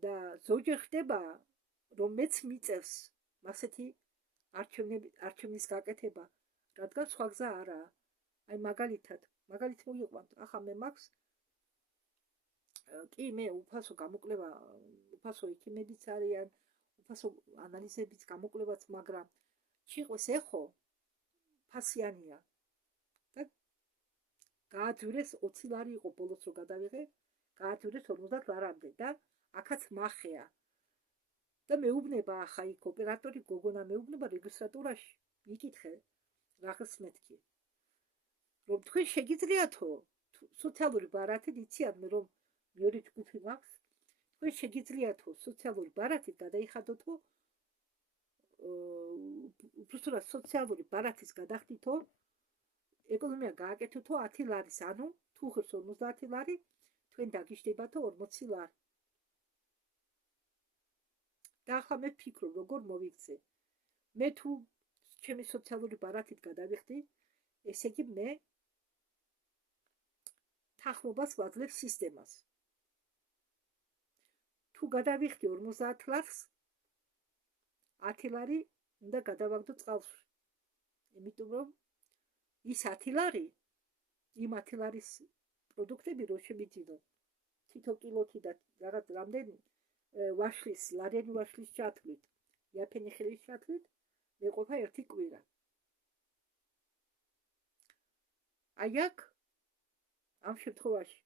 და ზოგჯერ ხდება, რომ მეც მიწევს ასეთი არჩევნის გაკეთება, რადგან სხვა გზა არაა. აი მაგალითად მოგიყვანთ, ახლა მე მაქვს კი მე უფასო გამოკვლევა, უფასო ექიმებიც არიან, უფასო ანალიზებიც გამოკვლევაც, მაგრამ ჩიყვეს ეხო ფასიანია და გააძვირეს 20 ლარი იყო ბოლოს რო გადავიღე, გააძვირეს 50 ლარამდე და აქაც მახეა. და მეუბნება ახლა იქ ოპერატორი გოგონა მეუბნება რეგისტრატურაში, მიკითხე რაღაც მეთქი. რომ თქვენ შეგიძლიათო სოციალური ბარათით, იციან მე რომ მეორე ჯგუფი მაქვს, თქვენ შეგიძლიათო სოციალური ბარათით გადაიხადოთო, უბრალოდ სოციალური ბარათის გადახდითო, ეკონომია გააკეთოთო 10 ლარის, ანუ თუ ხერს 50 ლარი, თქვენ დაგიჟდებათო 40 ლარი. და ახლა მე ვფიქრობ, როგორ მოვიქცე. მე თუ ჩემი სოციალური ბარათით გადავიხდი, ესე იგი მე თანხმობას ვაძლევ სისტემას. თუ გადავიხდი 50 ლარს, 10 ლარი უნდა გადავაგდო წყალში. იმიტომ რომ ის 10 ლარი, იმ 10 ლარის პროდუქტები რო შემიძინო, თითო კილოთი და რაღაც რამდენი ვაშლის, ლარიანი ვაშლის ჩათვლით, იაფენი ხელის ჩათვლით, მეყოფა ერთი კვირა. აი აქ ამ შემთხვევაში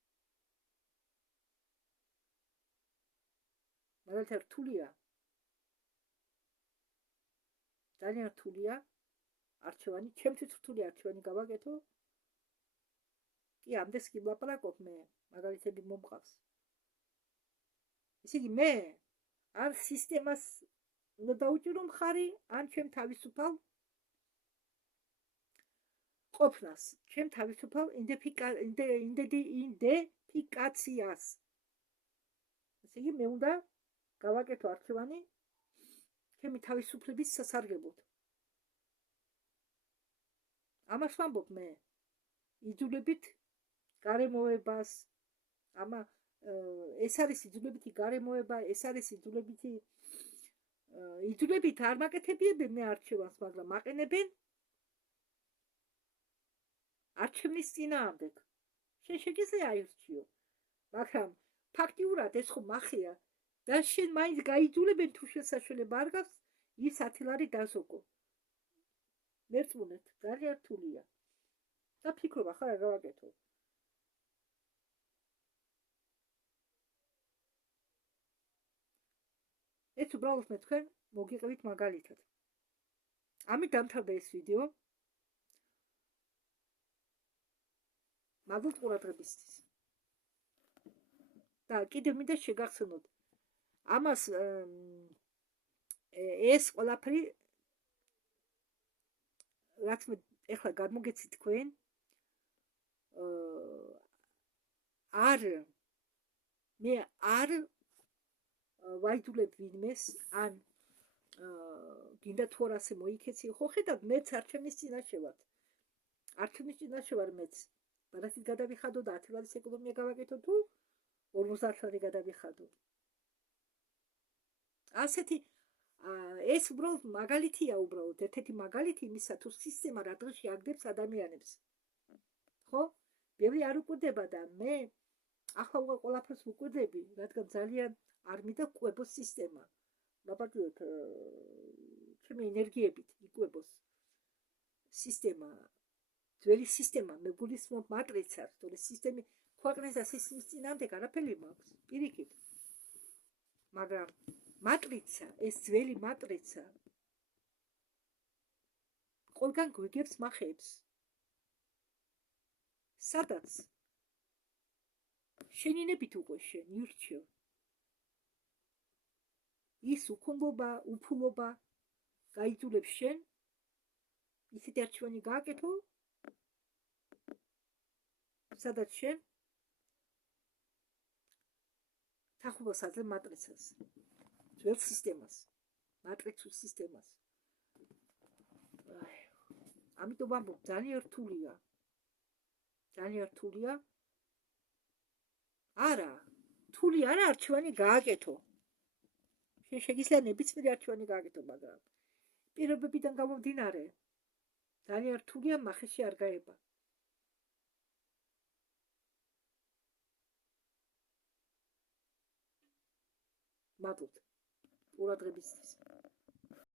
მაგალითად რთულია, ძალიან რთულია არჩევანი, ჩემთვის რთული არჩევანი გავაკეთო. კი, ამდენს კი ვლაპარაკობ მე, მაგალითები მომყავს. ესე იგი მე არ სისტემას უნდა დაუჭირო მხარი, ან ჩემ თავისუფალ ყოფნას, ჩემ თავისუფალ იდენტიფიკაციას. ესე იგი მე უნდა გავაკეთო არჩევანი ჩემი თავისუფლების სასარგებლოდ. ამას ვამბობ მე, იძულებით გარემოებას, ეს არის იძულებითი გარემოება, ეს არის იძულებით არ მაკეთებიებენ მე არჩევანს, მაგრამ მაყენებენ არჩევნის წინააღმდეგ. შენ შეგიძლია აირჩიო, მაგრამ ფაქტიურად ეს ხო მახეა და შენ მაინც გაიძულებენ თუ შესაძლებლობა არ გაქვს ის 10 ლარი დაზოგო. მერწმუნეთ, ძალიან რთულია. და ფიქრობ ახლა რა გავაკეთო. ეს უბრალოდ მე თქვენ მოგიყევით მაგალითად. ამით დამთავრდა ეს ვიდეო. მაგალითად ყურადღებისთვის. და კიდევ მინდა შეგახსენოთ. ამას ეს ყველაფერი რაც მე ეხლა გადმოგეცით თქვენ, მე არ ვაიძულებ ვინმეს, ან გინდა თუ არ ასე მოიქეცი, ხო ხედავთ, მეც არჩევნის წინაშე ვარ. არჩევნის წინაშე ვარ მეც. ბარათით გადავიხადო და 10 ლარის ეკონომია გავაკეთო თუ 50 ლარი გადავიხადო. ასეთი ეს უბრალოდ მაგალითია, უბრალოდ ერთ-ერთი მაგალითი იმისა, თუ სისტემა რა დღეში აგდებს ადამიანებს. ხო? ბევრი არ უკვირდება და მე ახლა უკვე ყველაფერს ვუკვირდები, რადგან ძალიან არ მინდა ყვებოს სისტემა. ნაბადოეთ ჩემი ენერგიებით იკვებოს სისტემა. ძველი სისტემა, მე გულისხმობ მატრიცას, თორე სისტემი ქვეყნის და სისტემის წინააღმდეგ არაფერი მაქვს, პირიქით. მაგრამ მატრიცა, ეს ძველი მატრიცა ყველგან გვიგებს მახეებს. სადაც შენინებით უკვე შენ ირჩევ. ის უქონბობა, უფულობა გაიძულებს შენ ისეთი არჩევანი გააკეთო, სადაც შენ თანხმობას აძლევ მატრიცას, ძველ სისტემას, მატრიცულ სისტემას. ამიტომ ვამბობ, ძალიან რთულია. ძალიან რთულია. არა, რთული არა არჩევანი გააკეთო. შენ შეგიძლია ნებისმიერი არჩევანი გააკეთო, მაგრამ პირობებიდან გამომდინარე ძალიან რთულია, მახეში არ გაება. მადლობთ ყურადღებისთვის.